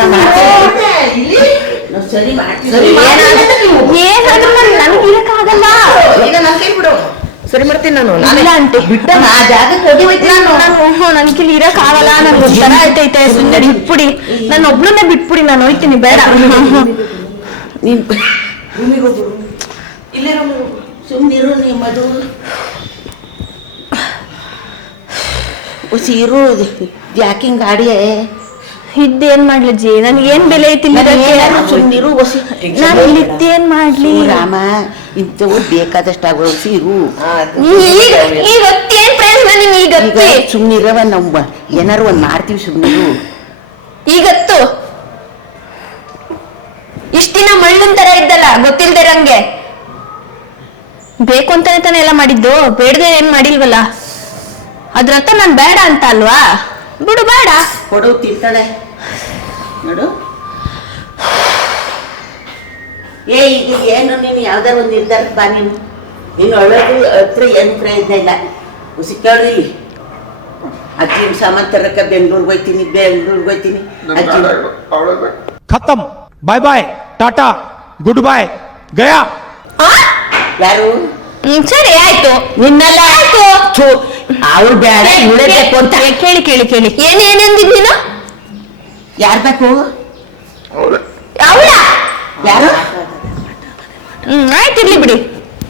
ಸರಿ ಮಾಡ್ತೀವಿ. ಏನಾದ್ರೂ ನನಗಿರಕ್ ಆಗಲ್ಲ. ಈಗ ನನ್ ಕೈ ಬಿಡು, ಸರಿ ಮಾಡ್ತೀನಿ ನಾನು. ಇಲ್ಲ ಅಂತೆ ಬಿಟ್ಟ ಆ ಜಾಗಕ್ಕೆ ಹೋಗಿ ಹೋಯ್ತು ನಾನು. ನನ್ ಕಿಲ್ ಇರಕ್ ಆಗಲ್ಲ. ನನ್ಗೆ ಒಂಥರ ಆಯ್ತೈತೆ. ಸುಮ್ಮನೆ ಬಿಟ್ಬಿಡಿ, ನಾನು ಒಬ್ಳನ್ನೇ ಬಿಟ್ಬಿಡಿ. ನಾನು ಹೋಯ್ತೀನಿ. ಬೇಡ, ನೀನ್ ರೂಮಿಗೆ ಹೋಗು. ಇಲ್ಲೇ ರೂಮಿಗೆ ಹೋಗು. ಸುಮ್ಮನಿರು. ನಿಮ್ಮದು ಇರು. ಯಾಕಿಂಗ್ ಗಾಡಿಯೇ ಇದ್ದೇನ್ ಮಾಡ್ಲಜ್ಜಿ? ನನ್ಗೆ ಏನ್ ಬೆಲೆ ಐತಿಲ್ಲ. ಸುಮ್ಮನಿರು. ನಾನು ಇಲ್ಲಿದ್ದೇನ್ ಮಾಡ್ಲಿ? ರಾಮ, ಇಂಥವು ಬೇಕಾದಷ್ಟು ಆಗೋಸಿ ಇರು. ಈಗ ಏನ್ ಪ್ರಯೋಜನ ನಿಮ್ಗೆ? ಈಗ ಸುಮ್ಮನಿರವ. ನಾವು ಏನಾರು ಒಂದ್ ಮಾಡ್ತೀವಿ. ಸುಮ್ಮನಿರು. ಈಗತ್ತು ಇಷ್ಟ ದಿನ ಮಳ್ಳನ್ ತರ ಇದ್ದಲ್ಲ, ಗೊತ್ತಿಲ್ದೆ ರಂಗೆ. ಬೇಕು ಅಂತಾನೆ ತಾನೆ ಎಲ್ಲ ಮಾಡಿದ್ದು, ಬೇಡದೆ ಏನ್ ಮಾಡಿಲ್ವಲ್ಲ. ಅದ್ರರ್ಥ ನಾನ್ ಬೇಡ ಅಂತ ಅಲ್ವಾ? ಬಿಡು, ಬೇಡ. ಕೊಡು, ತಿಂತಾಳೆ ನೋಡು. ಈಗ ಏನು ನೀನು ಯಾವ್ದಾರು ಒಂದು ನಿರ್ಧಾರಕ್ಕೆ ಬಾ. ನೀನು ಒಳ್ಳೇದು ಹತ್ರ ಏನು ಪ್ರಯೋಜನ ಇಲ್ಲ. ಸಿಕ್ಕಾಳು ಇಲ್ಲಿ. ಅಜ್ಜಿ ಸಾಮಾನು ತರಕ ಬೆಂಗಳೂರಿಗೆ ಹೋಯ್ತೀನಿ. ಅಜ್ಜಿ खत्म, bye bye, tata, good bye, गया. ಯಾರು? ಸರಿ ಆಯ್ತು. ನಿನ್ನೆಲ್ಲ ಆಯ್ತು. ಅವ್ರು ಬೇಡ, ಇವಳೇ ಬೇಕು ಅಂತ. ಕೇಳಿ ಕೇಳಿ ಕೇಳಿ. ಏನೇನಂದಿದ್ ನೀನು? ಯಾರು ಬೇಕು? ಅವಳ ಯಾರು? ಆಯ್ತಿರ್ಲಿ ಬಿಡಿ,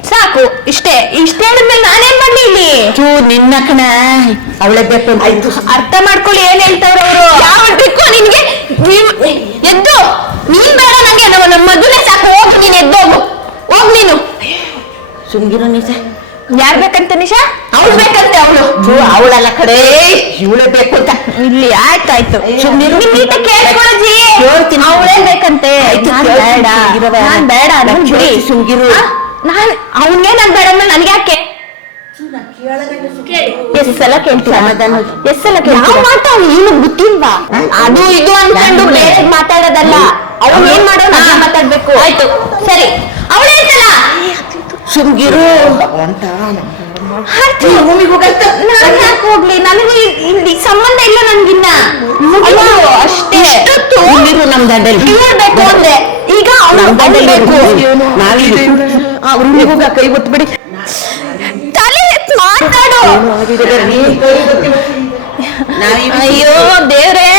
ಸಾಕು. ಇಷ್ಟೇ ಹೇಳಿದ್ಮೇಲೆ ನಾನೇನ್ ಮಾಡ್ಲಿ ಇಲ್ಲಿ? ನಿನ್ನ ಕಣ, ಅವಳೇ ಬೇಕು ಅಂತ. ಆಯ್ತು, ಅರ್ಥ ಮಾಡ್ಕೊಳ್ಳಿ ಏನ್ ಹೇಳ್ತಾವ್ರ ಅವರು. ಯಾವ ಟ್ರಿಕ್ಕು ನಿನ್ಗೆ? ಎದ್ದು ನೀನ್ ಬೇಡ ನಂಗೆ. ನಮ್ಮ ಮದುವೆ ಸಾಕು. ಹೋಗು ನೀನ್, ಎದ್ದೋಗು. ಹೋಗ್ ನೀನು. ಸುಮ್ಗಿರು ನಿಜ. ಯಾರ್ ಬೇಕಂತ ನಿಶಾ? ಅವಳು ಬೇಕಂತೆ. ಅವಳಲ್ಲ ಕಡೆ, ಇವಳೇ ಬೇಕು ಅಂತ. ಇಲ್ಲಿ ಆಯ್ತಾಯ್ತು. ಸುಮ್ನಿರು. ಕೇಳ್ಕೊಳ್ಳಿ. ಅವಳೇ ಬೇಕಂತೆ. ನಾನ್ ಬೇಡ. ಸುಮ್ಗಿರು. ಅವನ್ಗೆ ನಾನ್ ಬೇಡ ಅಂದ್ರೆ ನನ್ಗೆ ಯಾಕೆ? ಎಷ್ಟ್ ಸಲ ಕೇಳ್ತೀರಾ? ಯಾವ ಮಾತು ನೀನು ಗೊತ್ತಿಲ್ವಾ? ಅದು ಇದು ಅನ್ಕೊಂಡು ಬೇರೆ ಮಾತಾಡೋದಲ್ಲ. ಅವಳು ಏನ್ ಮಾಡೋ ನಾನು ಮಾತಾಡ್ಬೇಕು. ಆಯ್ತು, ಸರಿ. ಅವಳು ಹೇಳ್ತಲ್ಲ, ಸುಮ್ಗಿರು. ನಾನು ಯಾಕೆ ಹೋಗ್ಲಿ? ನನಗೆ ಇಲ್ಲಿ ಸಂಬಂಧ ಇಲ್ಲ. ನನ್ಗಿನ್ನ ಅಷ್ಟೇ. ನಮ್ ದಂಡಲ್ಲಿ ಬೇಕು ಅಂದೆ. ಈಗ ಅವ್ರಿಗೆ ಕೈ ಗೊತ್ತಬಿಡಿ. ತಲೆ ಮಾತಾಡು. ಅಯ್ಯೋ ದೇವ್ರೇ,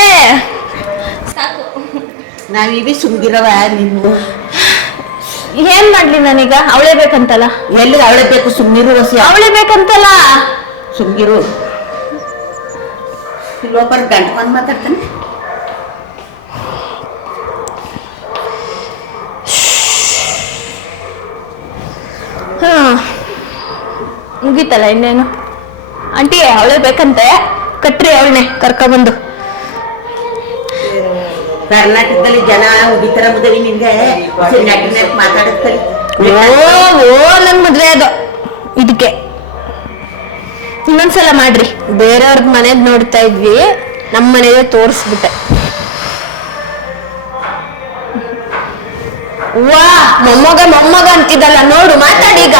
ನಾವಿವಿ ಸುಮ್ಗಿರವ. ನಿನ್ನ ಏನ್ ಮಾಡ್ಲಿ ನಾನೀಗ? ಅವಳೇ ಬೇಕಂತಲ್ಲ. ಎಲ್ಲಿ ಅವಳೇ ಬೇಕು? ಸುಮ್ನಿರು. ಅವಳೇ ಬೇಕಂತಲ್ಲ. ಸುಮ್ಗಿರು. ಇಲ್ಲೊಬ್ಬರು ಗಂಟ್ಕೊಂಡು ಮಾತಾಡ್ತಾನೆ. ಹಾ ಮುಗೀತಲ್ಲ ಇನ್ನೇನು. ಆಂಟಿ ಅವಳೇ ಬೇಕಂತೆ, ಕಟ್ರಿ ಅವಳನ್ನೇ ಕರ್ಕೊಂಬಂದು. ಕರ್ನಾಟಕದಲ್ಲಿ ಜನ ಉಗಿತರ ಮುದವಿ ನಿನ್ಗೆ ನೆಟ್ ಮಾತಾಡಿಸ್ತಾರೆ. ಓ ನನ್ ಮದ್ವೆ ಅದು ಇದಕ್ಕೆ. ಇನ್ನೊಂದ್ಸಲ ಮಾಡ್ರಿ. ಬೇರೆಯವ್ರ ಮನೇದ್ ನೋಡ್ತಾ ಇದ್ವಿ, ನಮ್ಮ ಮನೆಯದೇ ತೋರಿಸ್ಬಿಟ್ಟೆ. ವಾ ಮೊಮ್ಮಗ ಅಂತಿದ್ದಲ್ಲ, ನೋಡು ಮಾತಾಡಿ ಈಗ.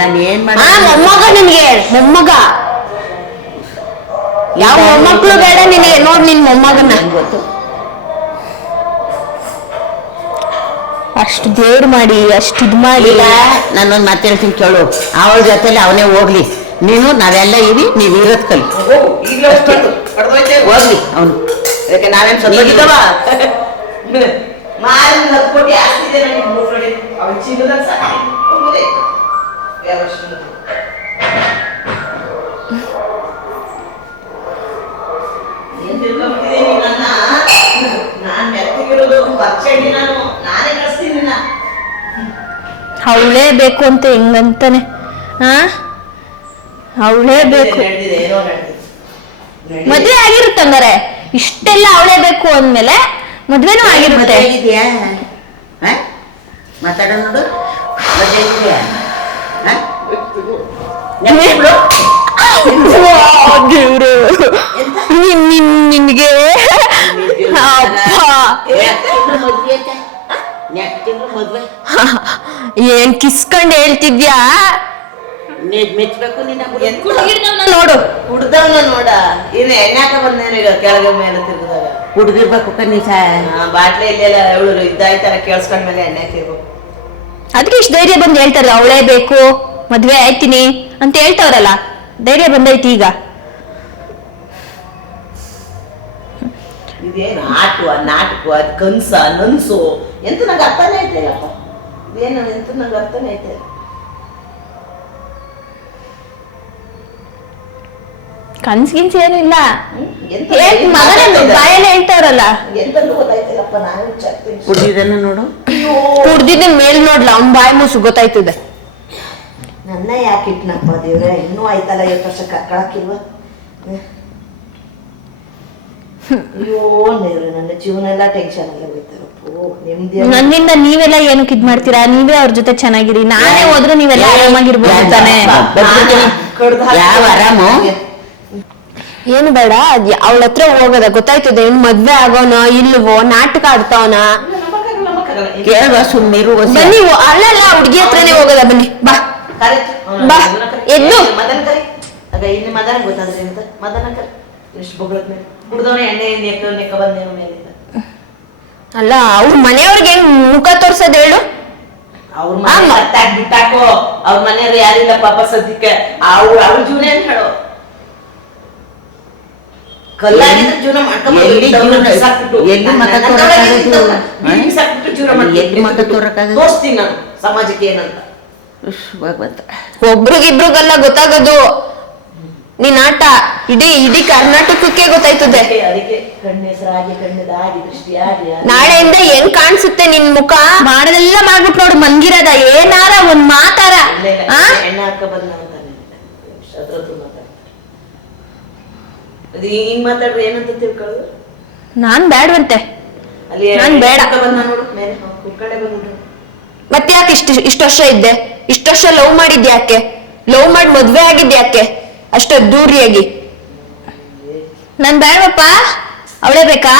ನಾನು ಏನ್ ಮಾಡ ಮೊಮ್ಮಗ ನಿನ್ಗೆ, ಮೊಮ್ಮಗ. ಯಾವ ಮೊಮ್ಮಕ್ಳು ಬೇಡ ನಿನಗೆ, ನೋಡ್ ನಿನ್ ಮೊಮ್ಮಗನ್ನ. ಗೊತ್ತು. ಅಷ್ಟು ದೇವ್ರು ಮಾಡಿ, ಅಷ್ಟು ಇದ್ ಮಾಡಿ. ಇಲ್ಲ ನಾನೊಂದು ಮಾತು ಹೇಳ್ತೀನಿ ಕೇಳು. ಅವಳ ಜೊತೆಲಿ ಅವನೇ ಹೋಗ್ಲಿ, ನೀನು ನಾವೆಲ್ಲ ಇವಿ, ನೀವ್ ಇರೋದ್ ಕಲಿ. ಹೋಗ್ಲಿ ಅವನು. ಅದಕ್ಕೆ ನಾವೇನ್ ಸತ್ತೋಗಿದ್ದವ ಮಾರಿ 10 ಕೋಟಿ ಆಸ್ತಿ ಇದೆ ನನಗೆ. ನೋಡಿ ಅವನ ಚೀಲದಾಗ ಸಾಕಿ ಏನ್ ತಿಳ್ಕೊಂಡ್ಬಿಟ್ಟಿದ್ದೀನಿ ನನ್ನ. ನಾನ್ ಮೆತ್ತಗಿರೋದು ಬರ್ಚಂಡಿ, ನಾನೇ ಕಳಿಸ್ತೀನಿ. ಅವಳೇ ಬೇಕು ಅಂತ ಹೆಂಗಂತಾನೆ. ಅವಳೇ ಬೇಕು. ಏನೋ ನಡೆದಿದೆ. ಮದ್ವೆ ಆಗಿರುತ್ತೆ ಹಂಗಾರೆ. ಇಷ್ಟೆಲ್ಲ ಅವಳೇ ಬೇಕು ಅಂದ್ಮೇಲೆ ಮದ್ವೆನೂ ಆಗಿರುತ್ತೆ. ಇದೆಯಾ ಮಾತಾಡೋ ನೋಡು. ಮದುವೆ ಇದೆಯಾ? ನಿನ್ಗೆ ಮದ್ವೆ ಏನ್ ಕಿಸ್ಕೊಂಡ್ ಹೇಳ್ತಿದ್ಯಾ? ಮೆಚ್ಬೇಕು ನಿನ್ನ ನೋಡು ಹುಡ್ದವ್ನ ನೋಡ. ಇನ್ನು ಎಣ್ಣಾಕ ಬಂದೇನು ಈಗ ಕೆಳಗೆ ಮೇಲೆ ತಿರ್ಗದಾಗ ಹುಡ್ದಿರ್ಬೇಕು ಕನೀಸ. ಬಾಟ್ಲಿ ಇಲ್ಲೆಲ್ಲ ಅವಳು ಇದ್ದಾಯ್ತಾರ ಕೇಳಿಸ್ಕೊಂಡ್ಮೇಲೆ ಎಣ್ಣೆ ತಿರ್ಬೇಕು. ಅದಕ್ಕೆ ಇಷ್ಟು ಧೈರ್ಯ ಬಂದು ಹೇಳ್ತಾರೆ ಅವಳೇ ಬೇಕು, ಮದ್ವೆ ಆಯ್ತೀನಿ ಅಂತ ಹೇಳ್ತಾವ್ರಲ್ಲ, ಧೈರ್ಯ ಬಂದೈತಿ ಈಗ. ಇದೇನು ನಾಟಕ ಅದ್ ಕನ್ಸ ನನ್ಸು ಎಂತ ನಂಗೆ ಅರ್ಥನೇ ಐತಿಲ್ಲಪ್ಪ. ಇದೇನು ಎಂತ ನಂಗೆ ಅರ್ಥನೇ ಐತೆ. ಕನ್ಸ್ಗಿನ್ಸ್ ಏನು ಇಲ್ಲ, ಎಂತ ಬಾಯಲ್ಲೇ ಹೇಳ್ತಾವ್ರಲ್ಲ. ಎಂತಂದು ಗೊತ್ತಾಯ್ತಿಲ್ಲಪ್ಪ. ನಾನು ವಿಚಾರ್ತೀನಿ. ಹುಡ್ದಿದ್ದನ್ನ ನೋಡು. ಕುಡ್ದಿದ್ದ ಮೇಲ್ ನೋಡ್ಲ, ಅವ್ನ್ ಬಾಯಿ ಮುಸು ಗೊತ್ತಾಯ್ತದೆ. ನನ್ನ ಯಾಕೆ ಇಟ್ನಪ್ಪ ದೇವ್ರೆ, ಇನ್ನೂ ಆಯ್ತಲ್ಲ 8 ವರ್ಷ ಕರ್ಕೊಳಕ್ಕಿಲ್ವ. ಅಯ್ಯೋ ದೇವ್ರೆ, ನನ್ನ ಜೀವನ ಎಲ್ಲ ಟೆನ್ಷನ್ ಎಲ್ಲ ಹೋಯ್ತಾರಪ್ಪ. ನೆಮ್ಮದಿ ನನ್ನಿಂದ ನೀವೆಲ್ಲ ಏನಕ್ಕೆ ಇದ್ ಮಾಡ್ತೀರಾ? ನೀವೇ ಅವ್ರ ಜೊತೆ ಚೆನ್ನಾಗಿರಿ. ನಾನೇ ಹೋದ್ರೆ ನೀವೆಲ್ಲ ಆರಾಮಾಗಿರ್ಬೋದು ತಾನೆ. ಯಾವ ಆರಾಮು? ಏನು ಬೇಡ, ಅವಳ ಹತ್ರ ಹೋಗೋದ ಗೊತ್ತಾಯ್ತದೆ. ಇನ್ ಮದ್ವೆ ಆಗೋನ ಇಲ್ವೋ, ನಾಟಕ ಆಡ್ತಾವನ ಕೇಳುವ ಸುಮ್ಮನಿರು. ಬನ್ನಿ. ಅಲ್ಲಲ್ಲ ಹುಡ್ಗಿ ಹತ್ರನೇ ಹೋಗೋದ, ಬನ್ನಿ ಬಾ ಬಾ ಎದ್ದು. ಮದನ ಕರಿ ಆಗ ಇನ್ನು ಮದನ ಗೊತ್ತಾದ್ರೆ ಎಂತ ಮದನ ಕರಿ. ಎಷ್ಟು ಬೊಗಳದ ಮೇಲೆ ಕುಡ್ದವನ ಎಣ್ಣೆ ನೆಕ್ಕ ಬಂದೇವ ಮೇಲಿಂದ. ಅಲ್ಲ ಅವ್ರ ಮನೆಯವ್ರಿಗೆ ಹೆಂಗ್ ಮುಖ ತೋರ್ಸೋದ್ ಹೇಳು? ಅವ್ರ ಮನೆ ಬಿಟ್ಟಾಕೋ. ಅವ್ರ ಮನೆಯವ್ರು ಯಾರಿಲ್ಲ ಪಾಪ ಸದ್ಯಕ್ಕೆ. ಅವ್ರ ಜೀವನ ಏನ್ ಹೇಳೋ. ಕಲ್ಲಾಗಿದ್ರೆ ಜೀವನ ಮಾಡ್ಕೊಂಡು ತೋರಿಸ್ತೀನಿ ನಾನು ಸಮಾಜಕ್ಕೆ ಏನಂತ. ಒಬ್ರಿಗಿಬ್ರಿಗೆಲ್ಲ ಗೊತ್ತಾಗೋದು ನೀನ್ ಆಟ ಇಡೀ ಕರ್ನಾಟಕಕ್ಕೆ ಗೊತ್ತಾಯ್ತದೆ. ಅದಕ್ಕೆ ಕಣ್ಣು ಹೆಸರಾಗಿ ಕಣ್ಣದಾಗಿ ದೃಷ್ಟಿಯಾಗಿ ನಾಳೆಯಿಂದ ಹೆಂಗ್ ಕಾಣಿಸುತ್ತೆ ನಿನ್ ಮುಖ? ಮಾಡೋದೆಲ್ಲ ಮಾಡ್ಬಿಟ್ಟು ನೋಡು, ಮಂಗಿರದ ಏನಾರ ಒಂದ್ ಮಾತಾರ. ಎಣ್ಣೆ ಹಾಕ ಬಂದ ಅದ್ರದ್ದು ಮಾತಾಡ್ತಾರೆ. ಅದು ಹಿಂಗ್ ಮಾತಾಡ್ರೆ ಏನಂತ ತಿಳ್ಕೊಳ್ಳೋದು? ನಾನ್ ಬೇಡವಂತೆ. ಅಲ್ಲಿ ನಾನ್ ಬೇಡ. ಬಂದ ನೋಡು ಮೇಲೆ ಕುಕ್ಕಡೆ ಬಂದ್ಬಿಟ್ಟು. ಮತ್ತೆ ಯಾಕೆ ಇಷ್ಟು ವರ್ಷ ಇದ್ದೆ? ಇಷ್ಟು ವರ್ಷ ಲವ್ ಮಾಡಿದ್ಯಾಕೆ? ಲವ್ ಮಾಡಿ ಮದ್ವೆ ಆಗಿದ್ಯಾಕೆ ಅಷ್ಟ ದೂರಿಯಾಗಿ? ನಾನ್ ಬೇಡಪ್ಪ, ಅವಳೇ ಬೇಕಾ?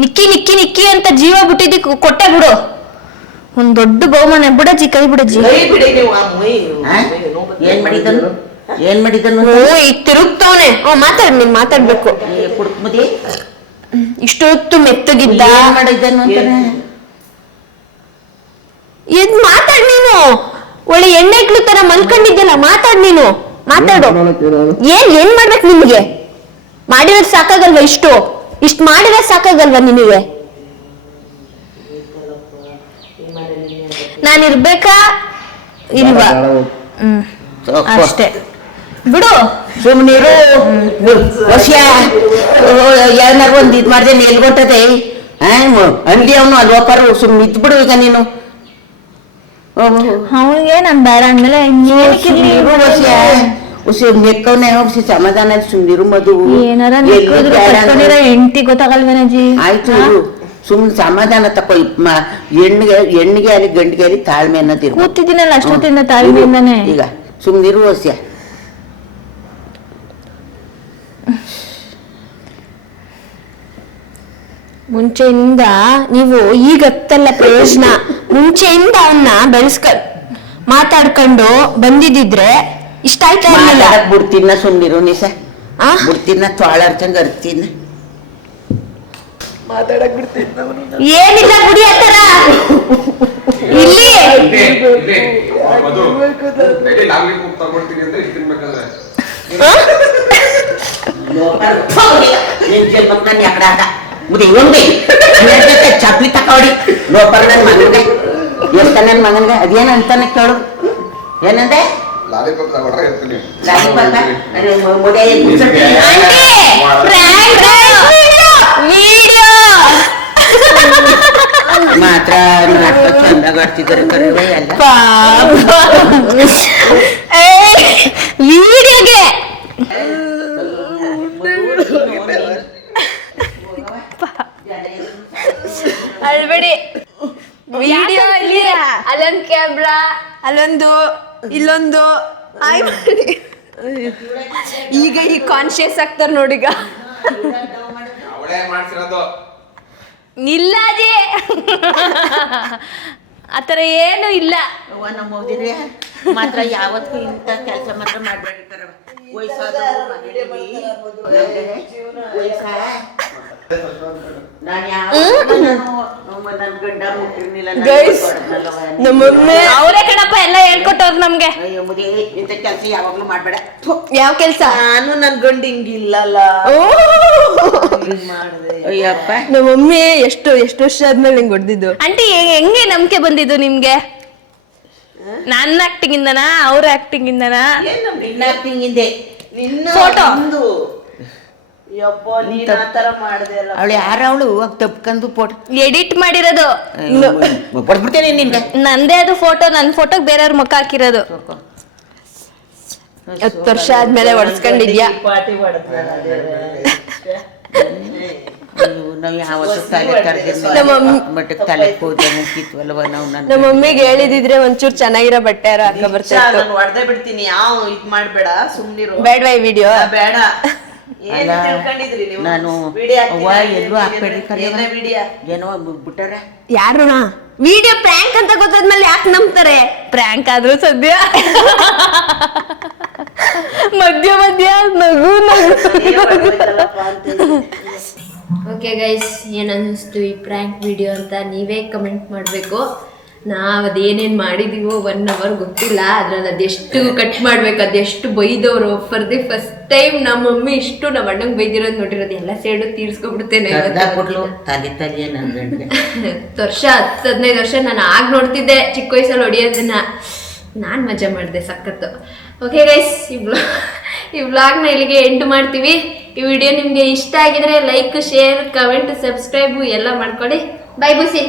ನಿಕ್ಕಿ ನಿಕ್ಕಿ ನಿಕ್ಕಿ ಅಂತ ಜೀವ ಬಿಟ್ಟಿದ್ದಿ ಕೊಟ್ಟೆ ಬಿಡು. ಒಂದ್ ದೊಡ್ಡ ಬಹುಮಾನ. ಬಿಡಜ್ಜಿ, ಕೈ ಬಿಡಜ್ಜಿ. ಏನ್ ಮಾಡಿದನು? ಈಗ ತಿರುಗ್ತವನೆ. ನೀನ್ ಮಾತಾಡ್ಬೇಕು. ಇಷ್ಟೊತ್ತು ಮೆತ್ತಗಿದ್ದ. ಮಾಡಿದ್ದನು ಎದ್ ಮಾತಾಡ್ ನೀನು. ಒಳ್ಳೆ ಎಣ್ಣೆ ಇಕ್ಳು ತರ ಮಲ್ಕೊಂಡಿದ್ದಲ್ಲ, ಮಾತಾಡ್ ನೀನು. ಮಾತಾಡು. ಏನ್ ಮಾಡ್ಬೇಕು ನಿಮ್ಗೆ? ಮಾಡಿರೋದ್ ಸಾಕಾಗಲ್ವಾ? ಇಷ್ಟು ಮಾಡಿದ್ರೆ ಸಾಕಾಗಲ್ವಾ ನಿನಗೆ? ನಾನಿರ್ಬೇಕಾ ಇಲ್ವಾ? ಅಷ್ಟೇ. ಬಿಡು. ಸುಮ್ಮನಿರು ವರ್ಷ ಏನಾರು ಒಂದು ಇದು ಮಾಡಿದೆ ಎಲ್ಗೊಟ್ಟದೆ ಅಂಗಡಿ ಅವನು ಅಲ್ವಪ್ಪರು ಸುಮ್ಮನೆ ಇದ್ಬಿಡು ಈಗ ನೀನು ಅವನಿಗೆ ನಾನ್ ಬೇಡ ಅಂದ್ಮೇಲೆ ನೆಕ್ಕವನೇ ಹೋಗಿ ಸಮಾಧಾನ ಸುಮ್ಮನಿರು ಮಧು ಏನಾರ ಹೆಂಡತಿ ಗೊತ್ತಾಗಲ್ವೇನಜ್ಜಿ. ಆಯ್ತು ಸುಮ್ಮನೆ ಸಮಾಧಾನ ತಕೋ ಹೆಣ್ಣಿಗೆ ಅಲ್ಲಿ ಗಂಡಿಗೆ ಅಲ್ಲಿ ತಾಳ್ಮೆ ಅನ್ನೋದಿರು. ಕೂತಿದ್ದೀನಲ್ಲ ಅಷ್ಟೊತ್ತಿಂದ ತಾಳ್ಮೆಯಿಂದಾನೆ. ಈಗ ಸುಮ್ಮನಿರು ವರ್ಷ. ಮುಂಚೆಯಿಂದ ನೀವು ಈಗ ಗೊತ್ತಲ್ಲ ಪ್ರಯೋಜನ. ಮುಂಚೆಯಿಂದ ಅವನ್ನ ಮಾತಾಡ್ಕೊಂಡು ಬಂದಿದ್ರೆ ಇಷ್ಟ ಆಯ್ತಾ ಇರ್ಲಿಲ್ಲ. ಬಿಡ್ತೀನ ಸುಮ್ಮನಿರು ನಿಸ ಬಿಡ್ತೀನ ತೋಳ ಅರ್ಚಂಗ್ ಅರ್ತೀನ ಏನಿಲ್ಲ ಗುಡಿ ಹತ್ತರ ಇಲ್ಲಿ ಚಪ್ಲಿ ತಕೋಡಿ ಲೋಪರ್ ನನ್ ಮಗನ್ಗೆ ಎಷ್ಟ ನನ್ ಮಗನ್ಗೆ ಅದೇನ ಅಂತಾನೆ ಕೇಳು. ಏನಂದೆ ಮಾತ್ರ ನಾಟಕ ಚಂದಾಗ ಆಡ್ತಿದ್ದಾರೆ ಕರೆವೆ ಎಲ್ಲ ವಿಡಿಯೋಗೆ ಅಳ್ಬೇಡಿ. ವಿಡಿಯೋ ಅಲ್ಲೊಂದು ಕ್ಯಾಮ್ರಾ ಅಲ್ಲೊಂದು ಇಲ್ಲೊಂದು ಈಗ ಈ ಕಾನ್ಶಿಯಸ್ ಆಗ್ತಾರ ನೋಡಿಗ. ನಿಲ್ಲಾಜಿ ಆತರ ಏನು ಇಲ್ಲ. ನಮ್ಮ ಓದಿದ್ರೆ ಮಾತ್ರ ಯಾವತ್ತೂ ಇಂಥ ಕೆಲಸ ಮಾತ್ರ ಮಾಡಬೇಡಿ. ನಮ್ಮೊಮ್ಮೆ ಅವರೇ ಕಣಪ್ಪ ಎಲ್ಲ ಹೇಳ್ಕೊಟ್ಟವ್ರು ನಮ್ಗೆ. ಇಂಥ ಕೆಲಸ ಯಾವಾಗ್ಲೂ ಮಾಡ್ಬೇಡ. ಯಾವ ಕೆಲ್ಸ? ನಾನು ನನ್ ಗಂಡ ಹಿಂಗಿಲ್ಲಲ್ಲ. ಅಯ್ಯಪ್ಪ ನಮ್ಮ ಮಮ್ಮಿ ಎಷ್ಟು ವರ್ಷ ಆದ್ಮೇಲೆ ಹಿಂಗ್ ಹೊಡೆದಿದ್ದು. ಆಂಟಿ ಹೆಂಗೆ ನಂಬಿಕೆ ಬಂದಿದ್ದು ನಿಮ್ಗೆ? ನನ್ನ ಆಕ್ಟಿಂಗ್ ಇಂದನಾ ಅವ್ರ ಆಕ್ಟಿಂಗ್ ಇಂದನಾ? ಫೋಟೋ ಅವಳು ಯಾರವಳು ತಪ್ಕೊಂಡು ಫೋಟೋ ಎಡಿಟ್ ಮಾಡಿರೋದು ಕೊಡ್ಬಿಡ್ತೇನೆ ನಿನ್ಗೆ. ನಂದೇ ಅದು ಫೋಟೋ. ನನ್ ಫೋಟೋಗ್ ಬೇರೆಯವ್ರ ಮುಖ ಹಾಕಿರೋದು. 10 ವರ್ಷ ಆದ್ಮೇಲೆ ಹೊಡ್ಸ್ಕೊಂಡಿದ್ಯಾ? ನಾವು ಯಾವತ್ತೂ ತಲೆ ಮಟ್ಟಕ್ಕೆ ತಲೆ ಹೋದೆ ಮುಗಿತ್ವಲ್ವ ನಾವು. ನಮ್ಮ ಮಮ್ಮಿಗೆ ಹೇಳಿದಿದ್ರೆ ಒಂಚೂರು ಚೆನ್ನಾಗಿರೋ ಬಟ್ಟೆ ಹಾಕ ಬರ್ತಿತ್ತು. ಹೊಡೆದೇ ಬಿಡ್ತೀನಿ. ಯಾವ ಇದ್ ಮಾಡ್ಬೇಡ ಸುಮ್ನಿರು. ಬೇಡವಾ ಈ ವಿಡಿಯೋ? ಬೇಡ. ನಾನು ಎಲ್ಲೂ ಹಾಕ್ಬೇಡಿ ಏನೋ ಬಿಟ್ಟಾರ. ಯಾರು ವಿಡಿಯೋ ಪ್ರ್ಯಾಂಕ್ ಅಂತ ಗೊತ್ತಾದ್ಮೇಲೆ ಯಾಕೆ ನಂಬ್ತಾರೆ? ಪ್ರ್ಯಾಂಕ್ ಆದ್ರೂ ಸದ್ಯ ಮಧ್ಯ ನಗು ಓಕೆ ಗೈಸ್, ಏನನ್ನಿಸ್ತು ಈ ಪ್ರ್ಯಾಂಕ್ ವಿಡಿಯೋ ಅಂತ ನೀವೇ ಕಮೆಂಟ್ ಮಾಡಬೇಕು. ನಾವು ಅದೇನೇನು ಮಾಡಿದೀವೋ 1 hour ಗೊತ್ತಿಲ್ಲ. ಅದ್ರಲ್ಲಿ ಅದೆಷ್ಟು ಕಟ್ ಮಾಡ್ಬೇಕು, ಅದೆಷ್ಟು ಬೈದವರು. ಫಾರ್ ದಿ ಫಸ್ಟ್ ಟೈಮ್ ನಮ್ಮ ಮಮ್ಮಿ ಇಷ್ಟು ನಮ್ಮ ಅಣ್ಣಂಗೆ ಬೈದಿರೋದು ನೋಡಿರೋದು. ಎಲ್ಲ ಸೇಡು ತೀರ್ಸ್ಕೊಬಿಡ್ತೇನೆ. 10 ವರ್ಷ 15 ವರ್ಷ ನಾನು ಆಗ ನೋಡ್ತಿದ್ದೆ ಚಿಕ್ಕ ವಯಸ್ಸಲ್ಲಿ ಹೊಡಿಯೋದನ್ನ. ನಾನು ಮಜಾ ಮಾಡಿದೆ ಸಖತ್ತು. ಓಕೆ ಗೈಸ್, ಈ ವ್ಲಾಗ್ನ ಇಲ್ಲಿಗೆ ಎಂಡ್ ಮಾಡ್ತೀವಿ. ಈ ವಿಡಿಯೋ ನಿಮಗೆ ಇಷ್ಟ ಆಗಿದ್ರೆ ಲೈಕ್, ಶೇರ್, ಕಮೆಂಟ್, ಸಬ್ಸ್ಕ್ರೈಬ್ ಎಲ್ಲ ಮಾಡ್ಕೊಳ್ಳಿ. By busy.